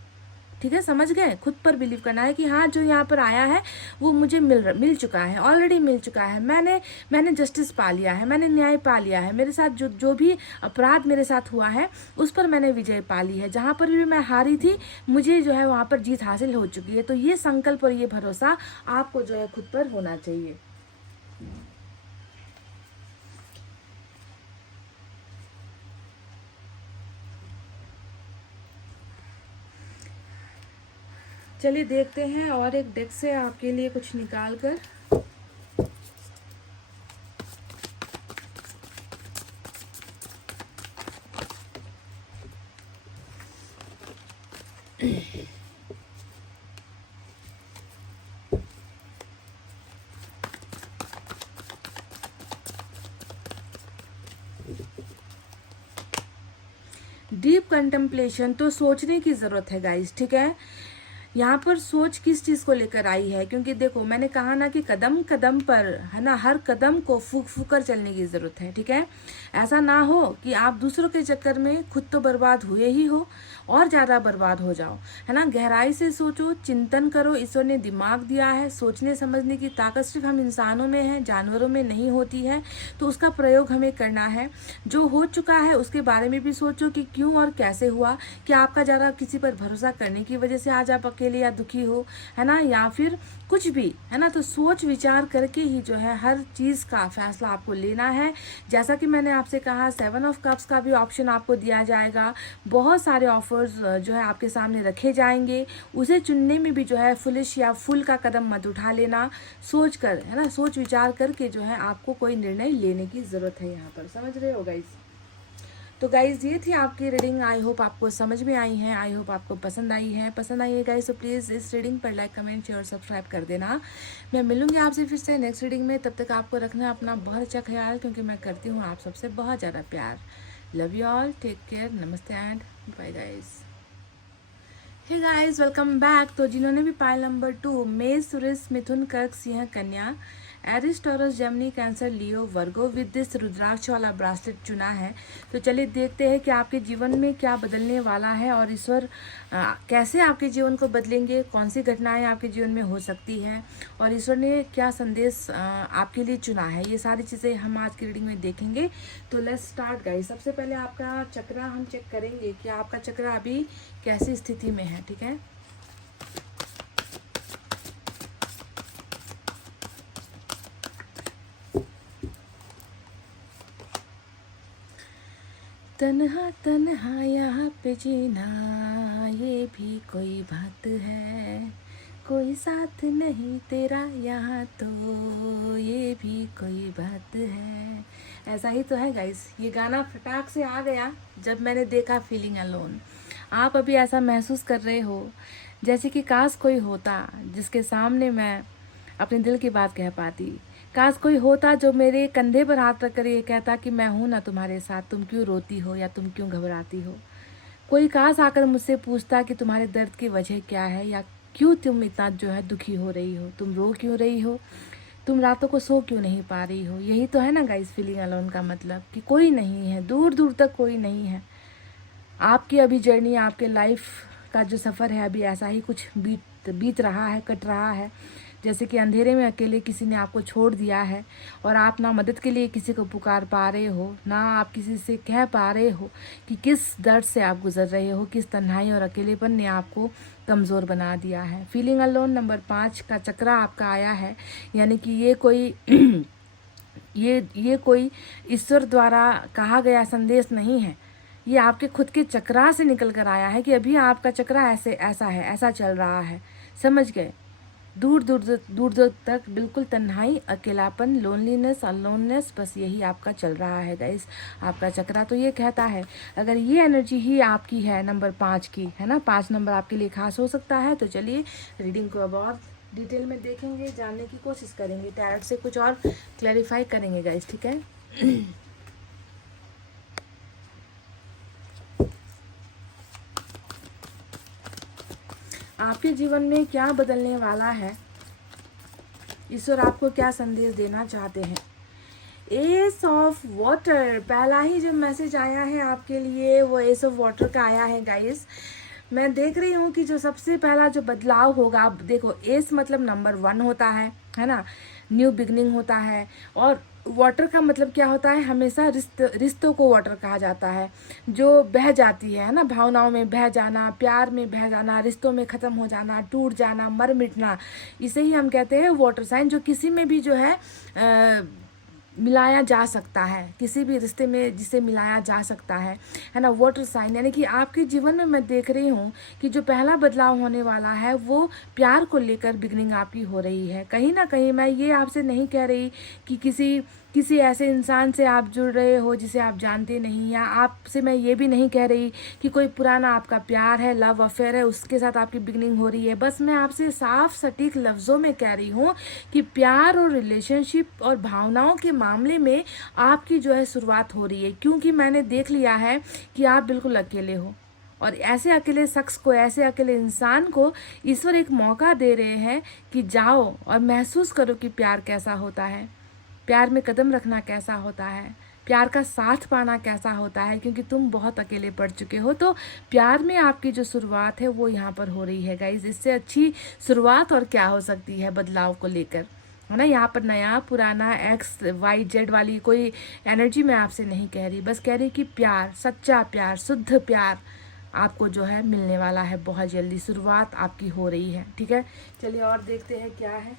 ठीक है, समझ गए। खुद पर बिलीव करना है कि हाँ, जो यहाँ पर आया है वो मुझे मिल चुका है, ऑलरेडी मिल चुका है। मैंने जस्टिस पा लिया है, मैंने न्याय पा लिया है। मेरे साथ जो भी अपराध मेरे साथ हुआ है उस पर मैंने विजय पा ली है। जहाँ पर भी मैं हारी थी, मुझे जो है वहाँ पर जीत हासिल हो चुकी है। तो ये संकल्प और ये भरोसा आपको जो है खुद पर होना चाहिए। चलिए देखते हैं और एक डेक से आपके लिए कुछ निकाल कर। डीप कंटेम्पलेशन, तो सोचने की ज़रूरत है गाइस, ठीक है। यहाँ पर सोच किस चीज़ को लेकर आई है, क्योंकि देखो मैंने कहा ना कि कदम कदम पर, है ना, हर कदम को फूक फूक कर चलने की ज़रूरत है, ठीक है। ऐसा ना हो कि आप दूसरों के चक्कर में खुद तो बर्बाद हुए ही हो और ज़्यादा बर्बाद हो जाओ, है ना। गहराई से सोचो, चिंतन करो। ईश्वर ने दिमाग दिया है, सोचने समझने की ताकत सिर्फ हम इंसानों में है, जानवरों में नहीं होती है। तो उसका प्रयोग हमें करना है। जो हो चुका है उसके बारे में भी सोचो कि क्यों और कैसे हुआ। क्या आपका ज़्यादा किसी पर भरोसा करने की वजह से आज आप अकेले या दुखी हो, है ना, या फिर कुछ भी, है ना, तो सोच विचार करके ही जो है हर चीज़ का फैसला आपको लेना है। जैसा कि मैंने आपसे कहा 7 ऑफ कप्स का भी ऑप्शन आपको दिया जाएगा। बहुत सारे ऑफर्स जो है आपके सामने रखे जाएंगे, उसे चुनने में भी जो है फुलिश या फुल का कदम मत उठा लेना। सोच कर, है ना, सोच विचार करके जो है आपको कोई निर्णय लेने की ज़रूरत है यहाँ पर, समझ रहे हो गाइज। तो गाइज़ ये थी आपकी रीडिंग। आई होप आपको समझ में आई है, आई होप आपको पसंद आई है गाइज़। तो प्लीज़ इस रीडिंग पर लाइक कमेंट शेयर सब्सक्राइब कर देना। मैं मिलूंगी आपसे फिर से नेक्स्ट रीडिंग में। तब तक आपको रखना अपना बहुत अच्छा ख्याल, क्योंकि मैं करती हूँ आप सबसे बहुत ज़्यादा प्यार। Love you all, take care, नमस्ते and bye guys. Hey guys, welcome back. तो जिन्होंने भी पाइल नंबर 2 मेष, सुरेश, मिथुन, कर्क, सिंह, कन्या, Aries, Taurus, Gemini, Cancer, Leo, Virgo with this rudraksha वाला ब्रासलेट चुना है, तो चलिए देखते हैं कि आपके जीवन में क्या बदलने वाला है और ईश्वर कैसे आपके जीवन को बदलेंगे, कौन सी घटनाएं आपके जीवन में हो सकती है और ईश्वर ने क्या संदेश आपके लिए चुना है। ये सारी चीज़ें हम आज की रीडिंग में देखेंगे। तो लेट्स स्टार्ट गाइस। सबसे पहले आपका चक्रा हम चेक करेंगे कि आपका चक्रा अभी कैसी स्थिति में है, ठीक है। तन्हा तन्हा यहाँ पे जीना ये भी कोई बात है, कोई साथ नहीं तेरा यहाँ तो ये भी कोई बात है। ऐसा ही तो है गाइस। ये गाना फटाक से आ गया जब मैंने देखा फीलिंग अलोन। आप अभी ऐसा महसूस कर रहे हो जैसे कि काश कोई होता जिसके सामने मैं अपने दिल की बात कह पाती। काश कोई होता जो मेरे कंधे पर हाथ रख कर ये कहता कि मैं हूं ना तुम्हारे साथ, तुम क्यों रोती हो या तुम क्यों घबराती हो। कोई काश आकर मुझसे पूछता कि तुम्हारे दर्द की वजह क्या है, या क्यों तुम इतना जो है दुखी हो रही हो, तुम रो क्यों रही हो, तुम रातों को सो क्यों नहीं पा रही हो। यही तो है ना गाइस फीलिंग अलोन का मतलब, कि कोई नहीं है, दूर दूर तक कोई नहीं है। आपकी अभी जर्नी, आपके लाइफ का जो सफ़र है अभी ऐसा ही कुछ बीत रहा है, कट रहा है। जैसे कि अंधेरे में अकेले किसी ने आपको छोड़ दिया है और आप ना मदद के लिए किसी को पुकार पा रहे हो, ना आप किसी से कह पा रहे हो कि किस दर्द से आप गुजर रहे हो, किस तन्हाई और अकेलेपन ने आपको कमज़ोर बना दिया है। फीलिंग अलोन नंबर 5 का चक्रा आपका आया है, यानी कि ये कोई ये कोई ईश्वर द्वारा कहा गया संदेश नहीं है। ये आपके खुद के चक्रा से निकल कर आया है कि अभी आपका चक्रा ऐसा है, ऐसा चल रहा है, समझ गए। दूर दूर तक बिल्कुल तन्हाई, अकेलापन, लोनलीनेस, अलोननेस, बस यही आपका चल रहा है गाइस। आपका चक्रा तो ये कहता है, अगर ये एनर्जी ही आपकी है नंबर 5 की, है ना, 5 नंबर आपके लिए खास हो सकता है। तो चलिए रीडिंग को अब और डिटेल में देखेंगे, जानने की कोशिश करेंगे, टैरोट से कुछ और क्लैरिफाई करेंगे गाइस, ठीक है। आपके जीवन में क्या बदलने वाला है, ईश्वर आपको क्या संदेश देना चाहते हैं। एस ऑफ वाटर, पहला ही जो मैसेज आया है आपके लिए वो एस ऑफ वाटर का आया है गाइस। मैं देख रही हूँ कि जो सबसे पहला जो बदलाव होगा, आप देखो एस मतलब नंबर 1 होता है ना, न्यू बिगनिंग होता है। और वाटर का मतलब क्या होता है, हमेशा रिश्तों को वाटर कहा जाता है, जो बह जाती है ना, भावनाओं में बह जाना, प्यार में बह जाना, रिश्तों में ख़त्म हो जाना, टूट जाना, मर मिटना, इसे ही हम कहते हैं वाटर साइन, जो किसी में भी जो है मिलाया जा सकता है, किसी भी रिश्ते में जिसे मिलाया जा सकता है ना, वाटर साइन। यानी कि आपके जीवन में मैं देख रही हूँ कि जो पहला बदलाव होने वाला है वो प्यार को लेकर बिगनिंग आपकी हो रही है। कहीं ना कहीं मैं ये आपसे नहीं कह रही कि किसी ऐसे इंसान से आप जुड़ रहे हो जिसे आप जानते नहीं, या आपसे मैं ये भी नहीं कह रही कि कोई पुराना आपका प्यार है, लव अफेयर है, उसके साथ आपकी बिगनिंग हो रही है। बस मैं आपसे साफ सटीक लफ्ज़ों में कह रही हूँ कि प्यार और रिलेशनशिप और भावनाओं के मामले में आपकी जो है शुरुआत हो रही है, क्योंकि मैंने देख लिया है कि आप बिल्कुल अकेले हो। और ऐसे अकेले शख्स को, ऐसे अकेले इंसान को ईश्वर एक मौका दे रहे हैं कि जाओ और महसूस करो कि प्यार कैसा होता है, प्यार में कदम रखना कैसा होता है, प्यार का साथ पाना कैसा होता है, क्योंकि तुम बहुत अकेले पड़ चुके हो। तो प्यार में आपकी जो शुरुआत है वो यहाँ पर हो रही है गाइज। इससे अच्छी शुरुआत और क्या हो सकती है बदलाव को लेकर, है ना। यहाँ पर नया पुराना XYZ वाली कोई एनर्जी मैं आपसे नहीं कह रही, बस कह रही कि प्यार, सच्चा प्यार, शुद्ध प्यार, आपको जो है मिलने वाला है बहुत जल्दी, शुरुआत आपकी हो रही है। ठीक है, चलिए और देखते हैं क्या है।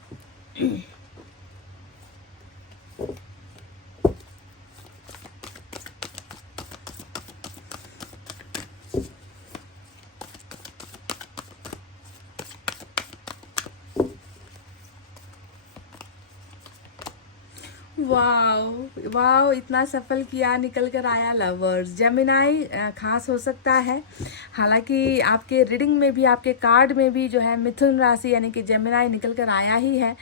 वाओ वाओ, इतना सफल किया, निकल कर आया लवर्स। जेमिनाई खास हो सकता है, हालांकि आपके रीडिंग में भी, आपके कार्ड में भी जो है मिथुन राशि यानी कि जेमिनाई निकल कर आया ही है।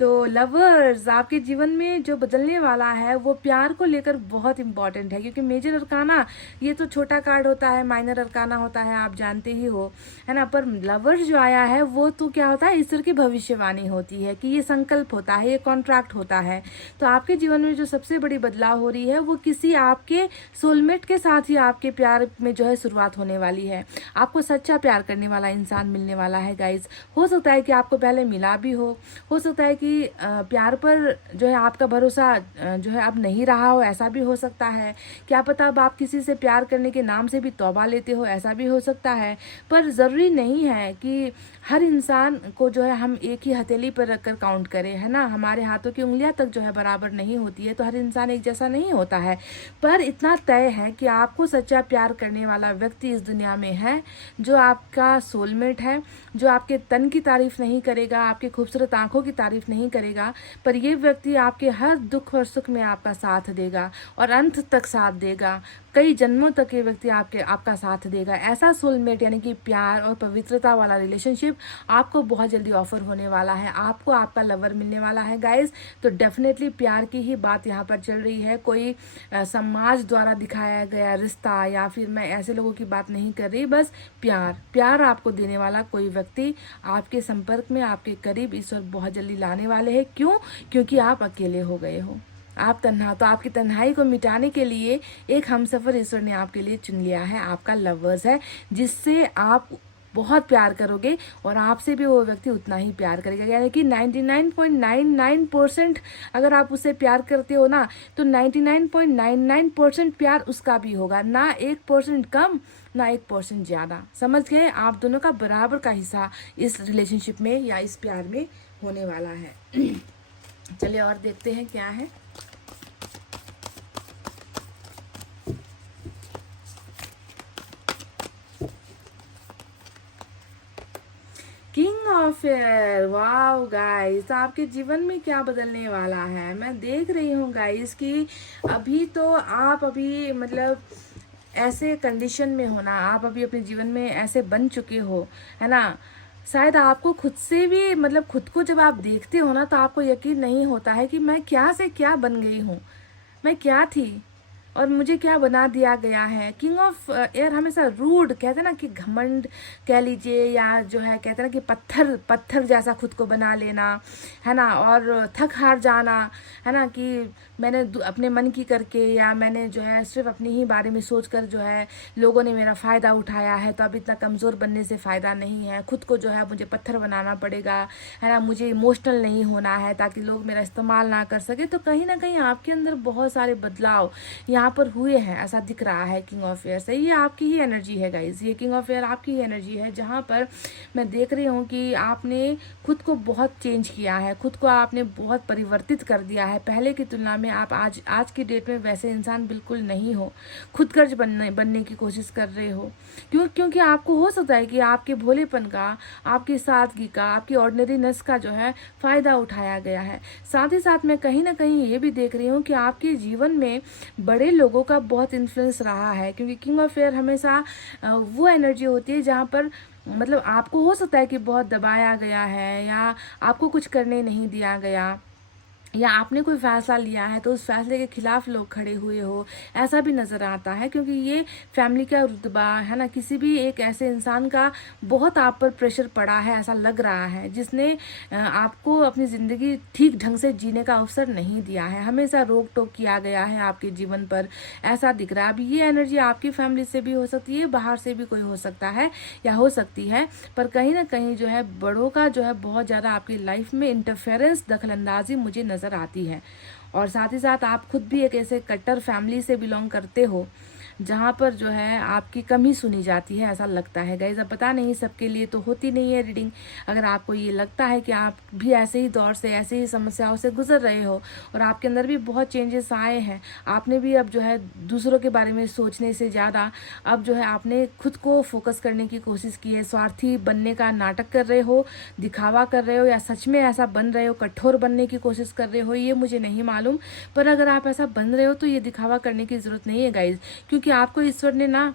तो लवर्स, आपके जीवन में जो बदलने वाला है वो प्यार को लेकर बहुत इंपॉर्टेंट है, क्योंकि मेजर अरकाना ये तो छोटा कार्ड होता है, माइनर अरकाना होता है, आप जानते ही हो, है ना। पर लवर्स जो आया है वो तो क्या होता है, ईश्वर की भविष्यवाणी होती है कि ये संकल्प होता है, ये कॉन्ट्रैक्ट होता है। तो आपके जीवन में जो सबसे बड़ी बदलाव हो रही है वो किसी आपके सोलमेट के साथ ही आपके प्यार में जो है शुरुआत होने वाली है। आपको सच्चा प्यार करने वाला इंसान मिलने वाला है गाइज। हो सकता है कि आपको पहले मिला भी हो सकता है कि प्यार पर जो है आपका भरोसा जो है अब नहीं रहा हो, ऐसा भी हो सकता है। क्या पता अब आप किसी से प्यार करने के नाम से भी तौबा लेते हो, ऐसा भी हो सकता है। पर ज़रूरी नहीं है कि हर इंसान को जो है हम एक ही हथेली पर रखकर काउंट करें, है ना। हमारे हाथों की उंगलियां तक जो है बराबर नहीं होती है, तो हर इंसान एक जैसा नहीं होता है। पर इतना तय है कि आपको सच्चा प्यार करने वाला व्यक्ति इस दुनिया में है, जो आपका सोलमेट है, जो आपके तन की तारीफ नहीं करेगा, आपके खूबसूरत आंखों की तारीफ नहीं करेगा, पर ये व्यक्ति आपके हर दुख और सुख में आपका साथ देगा और अंत तक साथ देगा। कई जन्मों तक ये व्यक्ति आपका साथ देगा। ऐसा सोलमेट यानी कि प्यार और पवित्रता वाला रिलेशनशिप आपको बहुत जल्दी ऑफर होने वाला है। आपको आपका लवर मिलने वाला है गाइस। तो डेफिनेटली प्यार की ही बात यहाँ पर चल रही है, कोई समाज द्वारा दिखाया गया रिश्ता या फिर मैं ऐसे लोगों की बात नहीं कर रही। बस प्यार आपको देने वाला कोई व्यक्ति आपके संपर्क में, आपके करीब ईश्वर बहुत जल्दी लाने वाले हैं। क्यों? क्योंकि आप अकेले हो गए हो, आप तन्हा। तो आपकी तन्हाई को मिटाने के लिए एक हमसफर ईश्वर ने आपके लिए चुन लिया है, आपका लवर्स है, जिससे आप बहुत प्यार करोगे और आपसे भी वो व्यक्ति उतना ही प्यार करेगा। यानी कि 99.99% अगर आप उससे प्यार करते हो ना, तो 99.99% प्यार उसका भी होगा, ना 1% कम ना 1% ज़्यादा। समझ गए? आप दोनों का बराबर का हिस्सा इस रिलेशनशिप में या इस प्यार में होने वाला है। चलिए और देखते हैं क्या है। King of air. Wow guys, आपके जीवन में क्या बदलने वाला है मैं देख रही हूँ गाइस कि अभी तो आप अभी मतलब ऐसे कंडीशन में हो ना, आप अभी अपने जीवन में ऐसे बन चुके हो, है ना। शायद आपको खुद से भी मतलब खुद को जब आप देखते हो ना, तो आपको यकीन नहीं होता है कि मैं क्या से क्या बन गई हूँ, मैं क्या थी और मुझे क्या बना दिया गया है। किंग ऑफ एयर हमेशा रूड, कहते हैं ना कि घमंड कह लीजिए, या जो है कहते हैं ना कि पत्थर जैसा खुद को बना लेना, है ना, और थक हार जाना, है ना, कि मैंने अपने मन की करके या मैंने जो है सिर्फ अपनी ही बारे में सोचकर जो है लोगों ने मेरा फ़ायदा उठाया है, तो अब इतना कमज़ोर बनने से फ़ायदा नहीं है। खुद को जो है मुझे पत्थर बनाना पड़ेगा, है ना, मुझे इमोशनल नहीं होना है ताकि लोग मेरा इस्तेमाल ना कर सके। तो कहीं ना कहीं आपके अंदर बहुत सारे बदलाव यहाँ पर हुए हैं, ऐसा दिख रहा है किंग ऑफ एयर से। ये आपकी ही एनर्जी है गाइज, ये किंग ऑफ एयर आपकी ही एनर्जी है, जहाँ पर मैं देख रही हूँ कि आपने खुद को बहुत चेंज किया है, खुद को आपने बहुत परिवर्तित कर दिया है। पहले की तुलना में आप आज की डेट में वैसे इंसान बिल्कुल नहीं हो, खुदगर्ज बनने की कोशिश कर रहे हो। क्योंकि आपको हो सकता है कि आपके भोलेपन का, आपकी सादगी का, आपकी ऑर्डिनरीनेस का जो है फ़ायदा उठाया गया है। साथ ही साथ मैं कहीं ना कहीं ये भी देख रही हूँ कि आपके जीवन में बड़े लोगों का बहुत इन्फ्लुएंस रहा है, क्योंकि किंग ऑफ एयर हमेशा वो एनर्जी होती है जहाँ पर मतलब आपको हो सकता है कि बहुत दबाया गया है या आपको कुछ करने नहीं दिया गया, या आपने कोई फैसला लिया है तो उस फैसले के खिलाफ लोग खड़े हुए हो, ऐसा भी नज़र आता है। क्योंकि ये फैमिली का रुतबा है ना, किसी भी एक ऐसे इंसान का बहुत आप पर प्रेशर पड़ा है, ऐसा लग रहा है, जिसने आपको अपनी ज़िंदगी ठीक ढंग से जीने का अवसर नहीं दिया है, हमेशा रोक टोक किया गया है आपके जीवन पर, ऐसा दिख रहा है। अब ये एनर्जी आपकी फैमिली से भी हो सकती है, बाहर से भी कोई हो सकता है या हो सकती है, पर कहीं ना कहीं जो है बड़ों का जो है बहुत ज़्यादा आपकी लाइफ में इंटरफेरेंस, दखलंदाजी मुझे नज़र आती है। और साथ ही साथ आप खुद भी एक ऐसे कट्टर फैमिली से बिलोंग करते हो, जहाँ पर जो है आपकी कमी सुनी जाती है, ऐसा लगता है गाइज। अब पता नहीं, सबके लिए तो होती नहीं है रीडिंग। अगर आपको ये लगता है कि आप भी ऐसे ही दौर से, ऐसे ही समस्याओं से गुजर रहे हो और आपके अंदर भी बहुत चेंजेस आए हैं, आपने भी अब जो है दूसरों के बारे में सोचने से ज़्यादा अब जो है आपने खुद को फोकस करने की कोशिश की है, स्वार्थी बनने का नाटक कर रहे हो, दिखावा कर रहे हो, या सच में ऐसा बन रहे हो, कठोर बनने की कोशिश कर रहे हो, ये मुझे नहीं मालूम। पर अगर आप ऐसा बन रहे हो तो ये दिखावा करने की ज़रूरत नहीं है गाइज, क्योंकि आपको ईश्वर ने ना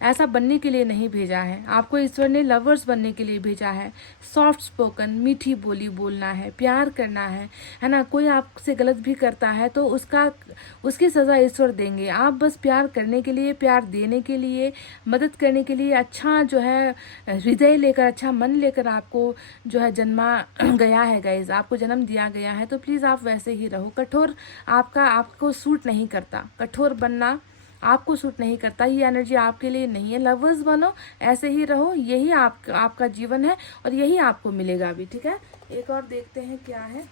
ऐसा बनने के लिए नहीं भेजा है, आपको ईश्वर ने लवर्स बनने के लिए भेजा है। सॉफ्ट स्पोकन, मीठी बोली बोलना है, प्यार करना है ना। कोई आपसे गलत भी करता है तो उसकी सज़ा ईश्वर देंगे। आप बस प्यार करने के लिए, प्यार देने के लिए, मदद करने के लिए, अच्छा जो है हृदय लेकर, अच्छा मन लेकर आपको जो है जन्मा गया है गाइज, आपको जन्म दिया गया है। तो प्लीज़ आप वैसे ही रहो। कठोर आपको सूट नहीं करता, कठोर बनना आपको सूट नहीं करता, ये एनर्जी आपके लिए नहीं है। लवर्स बनो, ऐसे ही रहो, यही आपका जीवन है और यही आपको मिलेगा भी, ठीक है। एक और देखते हैं क्या है।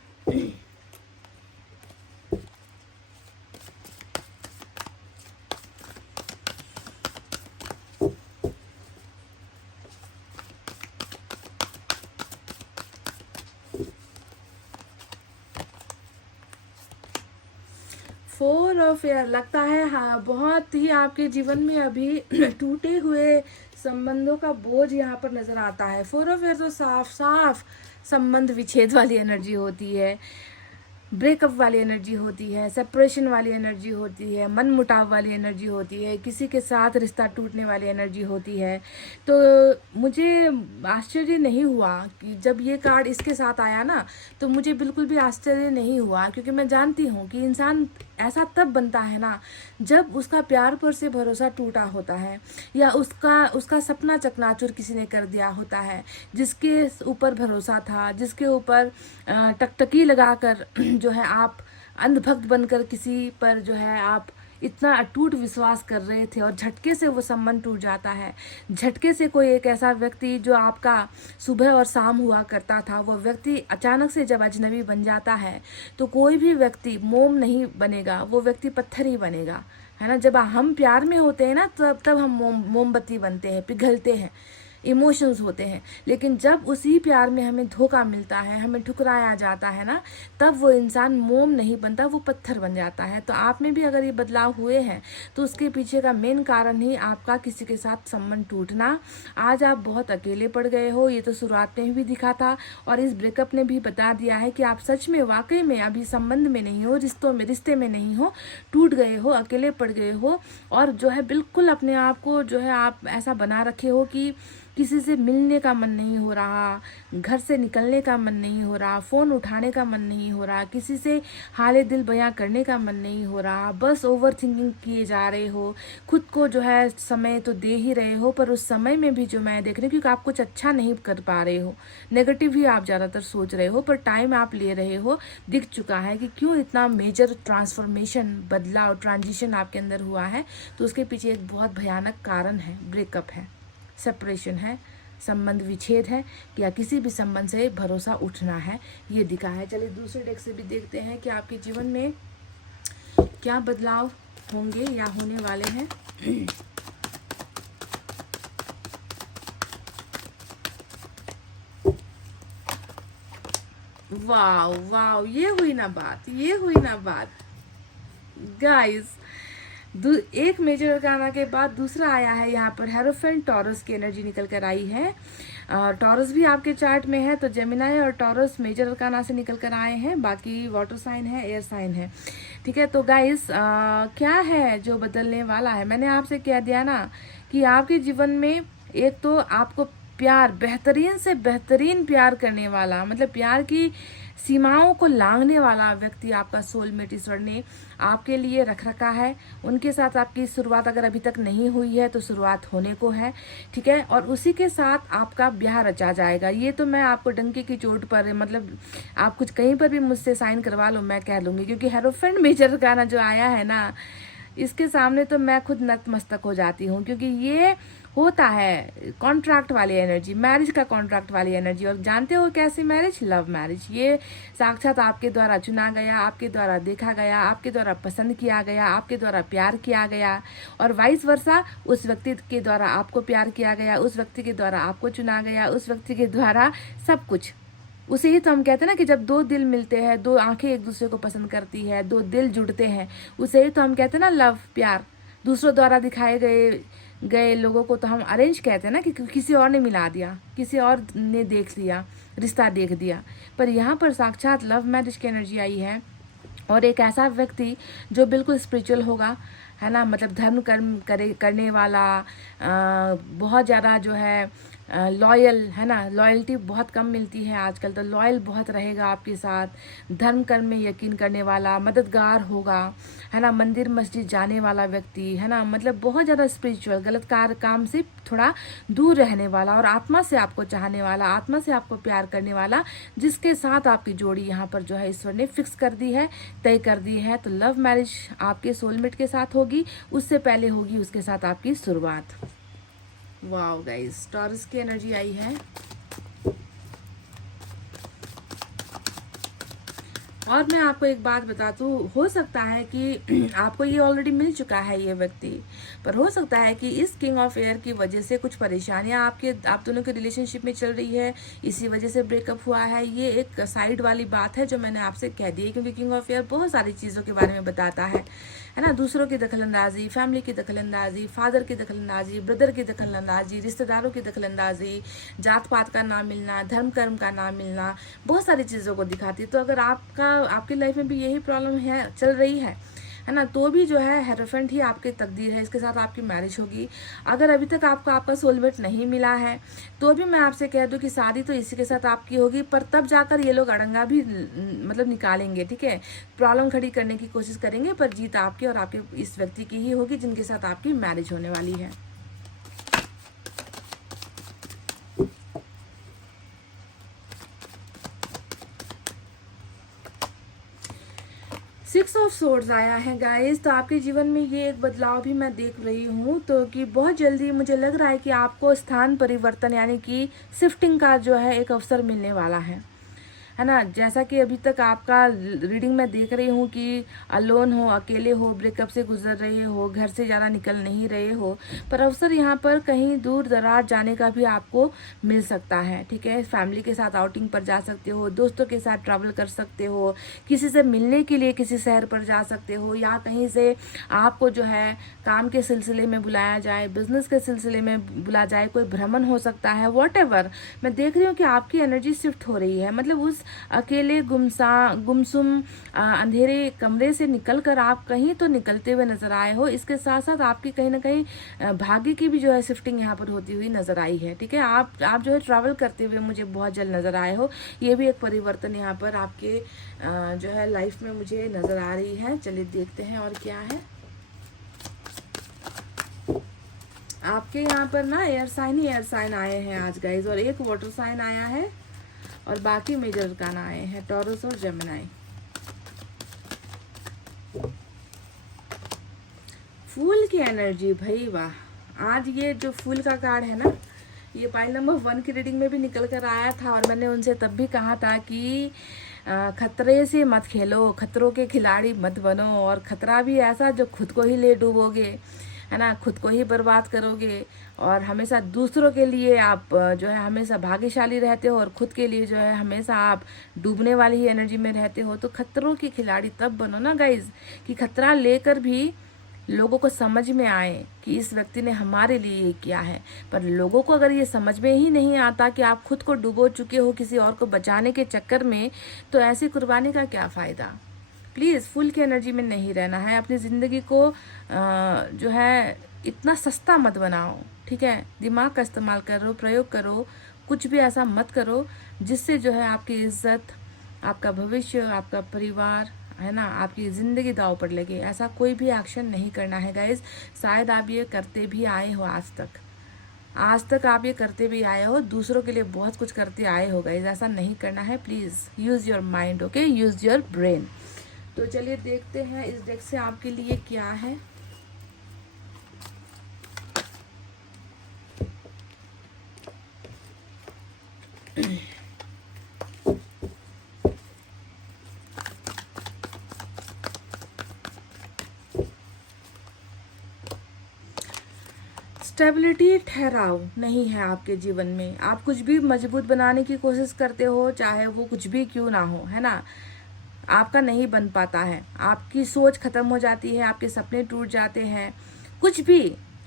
4 ऑफ एयर लगता है, हाँ, बहुत ही आपके जीवन में अभी टूटे हुए संबंधों का बोझ यहाँ पर नजर आता है। 4 ऑफ एयर तो साफ साफ संबंध विच्छेद वाली एनर्जी होती है, ब्रेकअप वाली एनर्जी होती है, सेपरेशन वाली एनर्जी होती है, मन मुटाव वाली एनर्जी होती है, किसी के साथ रिश्ता टूटने वाली एनर्जी होती है। तो मुझे आश्चर्य नहीं हुआ कि जब ये कार्ड इसके साथ आया ना, तो मुझे बिल्कुल भी आश्चर्य नहीं हुआ, क्योंकि मैं जानती हूँ कि इंसान ऐसा तब बनता है ना जब उसका प्यार पर से भरोसा टूटा होता है, या उसका सपना चकनाचूर किसी ने कर दिया होता है, जिसके ऊपर भरोसा था, जिसके ऊपर टकटकी लगाकर जो है आप अंधभक्त बनकर किसी पर जो है आप इतना अटूट विश्वास कर रहे थे, और झटके से वो संबंध टूट जाता है। झटके से कोई एक ऐसा व्यक्ति जो आपका सुबह और शाम हुआ करता था, वो व्यक्ति अचानक से जब अजनबी बन जाता है, तो कोई भी व्यक्ति मोम नहीं बनेगा, वो व्यक्ति पत्थर ही बनेगा, है ना। जब हम प्यार में होते हैं ना, तब हम मोमबत्ती बनते हैं, पिघलते हैं, इमोशंस होते हैं। लेकिन जब उसी प्यार में हमें धोखा मिलता है, हमें ठुकराया जाता है ना, तब वो इंसान मोम नहीं बनता, वो पत्थर बन जाता है। तो आप में भी अगर ये बदलाव हुए हैं तो उसके पीछे का मेन कारण ही आपका किसी के साथ संबंध टूटना। आज आप बहुत अकेले पड़ गए हो, ये तो शुरुआत में भी दिखा था, और इस ब्रेकअप ने भी बता दिया है कि आप सच में वाकई में अभी संबंध में नहीं हो, रिश्ते में नहीं हो, टूट गए हो, अकेले पड़ गए हो, और जो है बिल्कुल अपने आप को जो है आप ऐसा बना रखे हो कि किसी से मिलने का मन नहीं हो रहा, घर से निकलने का मन नहीं हो रहा, फ़ोन उठाने का मन नहीं हो रहा, किसी से हाले दिल बयां करने का मन नहीं हो रहा, बस ओवर थिंकिंग किए जा रहे हो। खुद को जो है समय तो दे ही रहे हो, पर उस समय में भी जो मैं देख रही हूँ, क्योंकि आप कुछ अच्छा नहीं कर पा रहे हो, नेगेटिव ही आप ज़्यादातर सोच रहे हो, पर टाइम आप ले रहे हो। दिख चुका है कि क्यों इतना मेजर ट्रांसफॉर्मेशन, बदलाव, ट्रांजिशन आपके अंदर हुआ है। तो उसके पीछे एक बहुत भयानक कारण है, ब्रेकअप है, सेपरेशन है, संबंध विच्छेद है, या किसी भी संबंध से भरोसा उठना है, ये दिखा है। चलिए दूसरे डेक से भी देखते हैं कि आपके जीवन में क्या बदलाव होंगे या होने वाले हैं। वाओ वाओ, ये हुई ना बात, ये हुई ना बात गाइस। एक मेजर अरकाना के बाद दूसरा आया है यहाँ पर हेरोफेंट, टॉरस की एनर्जी निकल कर आई है। टॉरस भी आपके चार्ट में है, तो जेमिनाई और टॉरस मेजर अरकाना से निकल कर आए हैं, बाकी वाटर साइन है, एयर साइन है, ठीक है। तो गाइस क्या है जो बदलने वाला है, मैंने आपसे कह दिया ना कि आपके जीवन में एक तो आपको प्यार, बेहतरीन से बेहतरीन प्यार करने वाला, मतलब प्यार की सीमाओं को लांघने वाला व्यक्ति आपका सोलमेट ईश्वर ने आपके लिए रख रखा है। उनके साथ आपकी शुरुआत अगर अभी तक नहीं हुई है तो शुरुआत होने को है, ठीक है। और उसी के साथ आपका ब्याह रचा जाएगा। ये तो मैं आपको डंके की चोट पर, मतलब आप कुछ कहीं पर भी मुझसे साइन करवा लो, मैं कह लूँगी, क्योंकि हेरोफेंट मेजर गाना जो आया है ना, इसके सामने तो मैं खुद नतमस्तक हो जाती हूँ, क्योंकि ये होता है कॉन्ट्रैक्ट वाली एनर्जी, मैरिज का कॉन्ट्रैक्ट वाली एनर्जी। और जानते हो कैसी मैरिज? Love marriage. ये साक्षात आपके द्वारा चुना गया, आपके द्वारा देखा गया, आपके द्वारा पसंद किया गया, आपके द्वारा प्यार किया गया, और वाइस वर्सा उस व्यक्ति के द्वारा आपको प्यार किया गया, उस व्यक्ति के द्वारा आपको चुना गया, उस व्यक्ति के द्वारा सब कुछ। उसे ही तो हम कहते हैं ना कि जब दो दिल मिलते हैं, दो आंखें एक दूसरे को पसंद करती है, दो दिल जुड़ते हैं, उसे ही तो हम कहते हैं ना लव, प्यार। दूसरों द्वारा दिखाए गए लोगों को तो हम अरेंज कहते हैं ना, कि किसी और ने मिला दिया, किसी और ने देख लिया, रिश्ता देख दिया। पर यहाँ पर साक्षात लव मैरिज की एनर्जी आई है, और एक ऐसा व्यक्ति जो बिल्कुल स्पिरिचुअल होगा, है ना, मतलब धर्म कर्म करने वाला, बहुत ज़्यादा जो है लॉयल, है ना, लॉयल्टी बहुत कम मिलती है आजकल, तो लॉयल बहुत रहेगा आपके साथ, धर्म कर्म में यकीन करने वाला, मददगार होगा, है ना, मंदिर मस्जिद जाने वाला व्यक्ति, है ना, मतलब बहुत ज़्यादा स्पिरिचुअल, गलत काम से थोड़ा दूर रहने वाला, और आत्मा से आपको चाहने वाला, आत्मा से आपको प्यार करने वाला, जिसके साथ आपकी जोड़ी यहाँ पर जो है ईश्वर ने फिक्स कर दी है, तय कर दी है। तो लव मैरिज आपके सोलमेट के साथ होगी, उससे पहले होगी उसके साथ आपकी शुरुआत। वाओ गाइस, टॉरस की एनर्जी आई है। और मैं आपको एक बात बता दूं, हो सकता है कि आपको ये ऑलरेडी मिल चुका है ये व्यक्ति, पर हो सकता है कि इस किंग ऑफ एयर की वजह से कुछ परेशानियां आप दोनों के रिलेशनशिप में चल रही है, इसी वजह से ब्रेकअप हुआ है। ये एक साइड वाली बात है जो मैंने आपसे कह दी है, क्योंकि किंग ऑफ एयर बहुत सारी चीज़ों के बारे में बताता है ना, दूसरों की दखलंदाजी, फैमिली की दखलंदाजी, फादर की दखलंदाजी, ब्रदर की दखलंदाजी, रिश्तेदारों की दखलंदाजी, जात पात का ना मिलना, धर्म कर्म का ना मिलना, बहुत सारी चीज़ों को दिखाती है। तो अगर आपकी लाइफ में भी यही प्रॉब्लम है, चल रही है ना, तो भी जो है हेरोफेंट ही आपकी तकदीर है, इसके साथ आपकी मैरिज होगी। अगर अभी तक आपको आपका सोलमेट नहीं मिला है, तो भी मैं आपसे कह दूं कि शादी तो इसी के साथ आपकी होगी, पर तब जाकर ये लोग अड़ंगा भी मतलब निकालेंगे, ठीक है, प्रॉब्लम खड़ी करने की कोशिश करेंगे, पर जीत आपकी और आपके इस व्यक्ति की ही होगी जिनके साथ आपकी मैरिज होने वाली है। सिक्स ऑफ सोर्ड्स आया है गाइस। तो आपके जीवन में ये एक बदलाव भी मैं देख रही हूँ, तो कि बहुत जल्दी मुझे लग रहा है कि आपको स्थान परिवर्तन यानी कि शिफ्टिंग का जो है एक अवसर मिलने वाला है ना। जैसा कि अभी तक आपका रीडिंग में देख रही हूँ कि अलोन हो, अकेले हो, ब्रेकअप से गुजर रहे हो, घर से ज़्यादा निकल नहीं रहे हो, पर अवसर यहाँ पर कहीं दूर दराज जाने का भी आपको मिल सकता है, ठीक है। फैमिली के साथ आउटिंग पर जा सकते हो, दोस्तों के साथ ट्रैवल कर सकते हो, किसी से मिलने के लिए किसी शहर पर जा सकते हो, या कहीं से आपको जो है काम के सिलसिले में बुलाया जाए, बिजनेस के सिलसिले में बुलाया जाए, कोई भ्रमण हो सकता है, वॉटएवर। मैं देख रही हूँ कि आपकी एनर्जी शिफ्ट हो रही है, मतलब उस अकेले गुमसुम अंधेरे कमरे से निकलकर आप कहीं तो निकलते हुए नजर आए हो। इसके साथ साथ आपकी कहीं ना कहीं भाग्य की भी जो है शिफ्टिंग यहाँ पर होती हुई नजर आई है, ठीक है। आप जो है ट्रैवल करते हुए मुझे बहुत जल्द नजर आए हो। ये भी एक परिवर्तन यहाँ पर आपके जो है लाइफ में मुझे नजर आ रही है। चलिए देखते हैं और क्या है। आपके यहाँ पर ना एयर साइन आए हैं आज गाइज, और एक वाटर साइन आया है, और बाकी मेजर अरकाना आए हैं, टॉरस और जेमिनी। फूल की एनर्जी, भाई वाह। आज ये जो फूल का कार्ड है ना, ये पाइल नंबर 1 की रीडिंग में भी निकल कर आया था, और मैंने उनसे तब भी कहा था कि खतरे से मत खेलो, खतरों के खिलाड़ी मत बनो, और खतरा भी ऐसा जो खुद को ही ले डूबोगे, है ना, खुद को ही बर्बाद करोगे, और हमेशा दूसरों के लिए आप जो है हमेशा भाग्यशाली रहते हो, और खुद के लिए जो है हमेशा आप डूबने वाली ही एनर्जी में रहते हो। तो खतरों के खिलाड़ी तब बनो ना गाइज, कि खतरा लेकर भी लोगों को समझ में आए कि इस व्यक्ति ने हमारे लिए ये किया है। पर लोगों को अगर ये समझ में ही नहीं आता कि आप खुद को डुबो चुके हो किसी और को बचाने के चक्कर में, तो ऐसी कुर्बानी का क्या फ़ायदा। प्लीज़ फुल की एनर्जी में नहीं रहना है। अपनी ज़िंदगी को जो है इतना सस्ता मत बनाओ, ठीक है। दिमाग का इस्तेमाल करो, प्रयोग करो, कुछ भी ऐसा मत करो जिससे जो है आपकी इज्जत, आपका भविष्य, आपका परिवार, है ना, आपकी ज़िंदगी दांव पर लगे। ऐसा कोई भी एक्शन नहीं करना है गाइज। शायद आप ये करते भी आए हो आज तक आप ये करते भी आए हो, दूसरों के लिए बहुत कुछ करते आए हो गाइज। ऐसा नहीं करना है। Please use your mind, okay, use your brain. तो चलिए देखते हैं इस डेक से आपके लिए क्या है। स्टेबिलिटी ठहराव नहीं है आपके जीवन में। आप कुछ भी मजबूत बनाने की कोशिश करते हो, चाहे वो कुछ भी क्यों ना हो, है ना, आपका नहीं बन पाता है। आपकी सोच खत्म हो जाती है, आपके सपने टूट जाते हैं। कुछ भी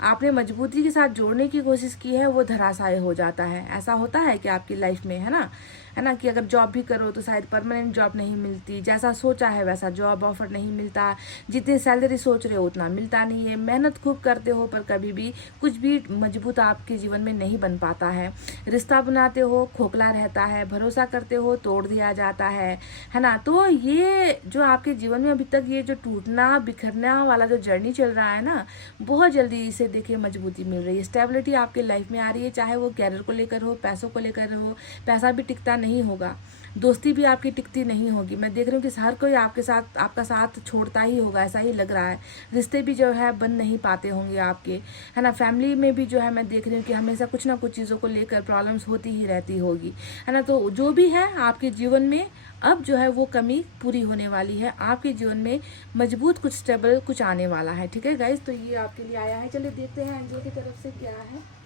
आपने मजबूती के साथ जोड़ने की कोशिश की है वो धराशायी हो जाता है। ऐसा होता है कि आपकी लाइफ में, है ना कि अगर जॉब भी करो तो शायद परमानेंट जॉब नहीं मिलती, जैसा सोचा है वैसा जॉब ऑफर नहीं मिलता, जितनी सैलरी सोच रहे हो उतना मिलता नहीं है। मेहनत खूब करते हो पर कभी भी कुछ भी मजबूत आपके जीवन में नहीं बन पाता है। रिश्ता बनाते हो, खोखला रहता है, भरोसा करते हो, तोड़ दिया जाता है ना। तो ये जो आपके जीवन में अभी तक ये जो टूटना बिखरना वाला जो जर्नी चल रहा है ना, बहुत जल्दी इसे देखिए मजबूती मिल रही है, स्टेबिलिटी आपके लाइफ में आ रही है। चाहे वो कैरियर को लेकर हो, पैसों को लेकर हो, पैसा भी टिकता नहीं होगा, दोस्ती भी आपकी टिकती नहीं होगी। मैं देख रही हूँ कि हर कोई आपका साथ छोड़ता ही होगा, ऐसा ही लग रहा है। रिश्ते भी जो है बन नहीं पाते होंगे आपके, है ना। फैमिली में भी जो है मैं देख रही हूँ कि हमेशा कुछ ना कुछ चीज़ों को लेकर प्रॉब्लम्स होती ही रहती होगी, है ना। तो जो भी है आपके जीवन में अब जो है वो कमी पूरी होने वाली है। आपके जीवन में मजबूत कुछ स्टेबल कुछ आने वाला है, ठीक है गाइज। तो ये आपके लिए आया है, चलिए देखते हैं एंजल की तरफ से क्या है।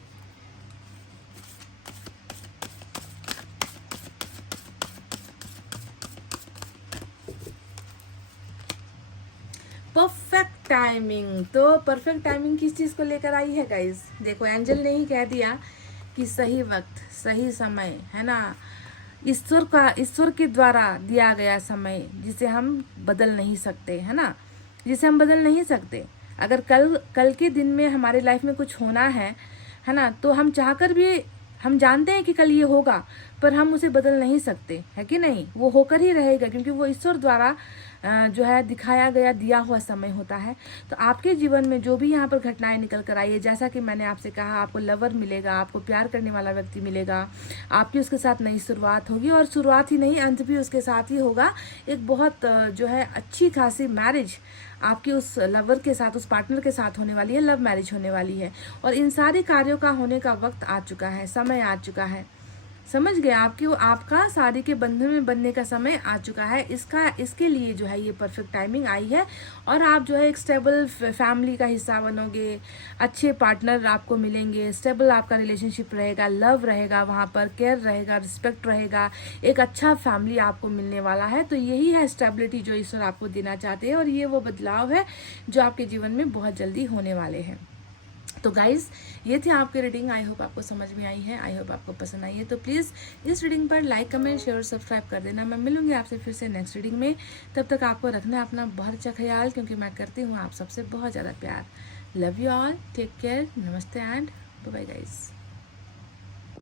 Perfect timing. तो परफेक्ट टाइमिंग किस चीज़ को लेकर आई है गाइज? देखो, एंजल ने ही कह दिया कि सही वक्त सही समय, है ना, ईश्वर के द्वारा दिया गया समय जिसे हम बदल नहीं सकते, है ना, जिसे हम बदल नहीं सकते। अगर कल के दिन में हमारे लाइफ में कुछ होना है ना, तो हम चाहकर भी हम जानते हैं कि कल ये होगा, पर हम उसे बदल नहीं सकते, है कि नहीं। वो होकर ही रहेगा क्योंकि वो ईश्वर द्वारा जो है दिखाया गया दिया हुआ समय होता है। तो आपके जीवन में जो भी यहाँ पर घटनाएं निकल कर आई है, जैसा कि मैंने आपसे कहा, आपको लवर मिलेगा, आपको प्यार करने वाला व्यक्ति मिलेगा, आपकी उसके साथ नई शुरुआत होगी, और शुरुआत ही नहीं अंत भी उसके साथ ही होगा। एक बहुत जो है अच्छी खासी मैरिज आपकी उस लवर के साथ, उस पार्टनर के साथ होने वाली है, लव मैरिज होने वाली है। और इन सारे कार्यों का होने का वक्त आ चुका है, समय आ चुका है, समझ गए। आपका शादी के बंधन में बनने का समय आ चुका है। इसके लिए जो है ये परफेक्ट टाइमिंग आई है, और आप जो है एक स्टेबल फैमिली का हिस्सा बनोगे, अच्छे पार्टनर आपको मिलेंगे, स्टेबल आपका रिलेशनशिप रहेगा, लव रहेगा, वहाँ पर केयर रहेगा, रिस्पेक्ट रहेगा, एक अच्छा फैमिली आपको मिलने वाला है। तो यही है स्टेबिलिटी जो ईश्वर आपको देना चाहते हैं, और ये वो बदलाव है जो आपके जीवन में बहुत जल्दी होने वाले हैं। तो गाइज़, ये थी आपकी रीडिंग। आई होप आपको समझ में आई है, आई होप आपको पसंद आई है। तो प्लीज़ इस रीडिंग पर लाइक, कमेंट, शेयर और सब्सक्राइब कर देना। मैं मिलूंगी आपसे फिर से नेक्स्ट रीडिंग में। तब तक आपको रखना है अपना बहुत अच्छा ख्याल, क्योंकि मैं करती हूँ आप सबसे बहुत ज़्यादा प्यार। Love you all, take care, नमस्ते एंड बाय बाय गाइज़।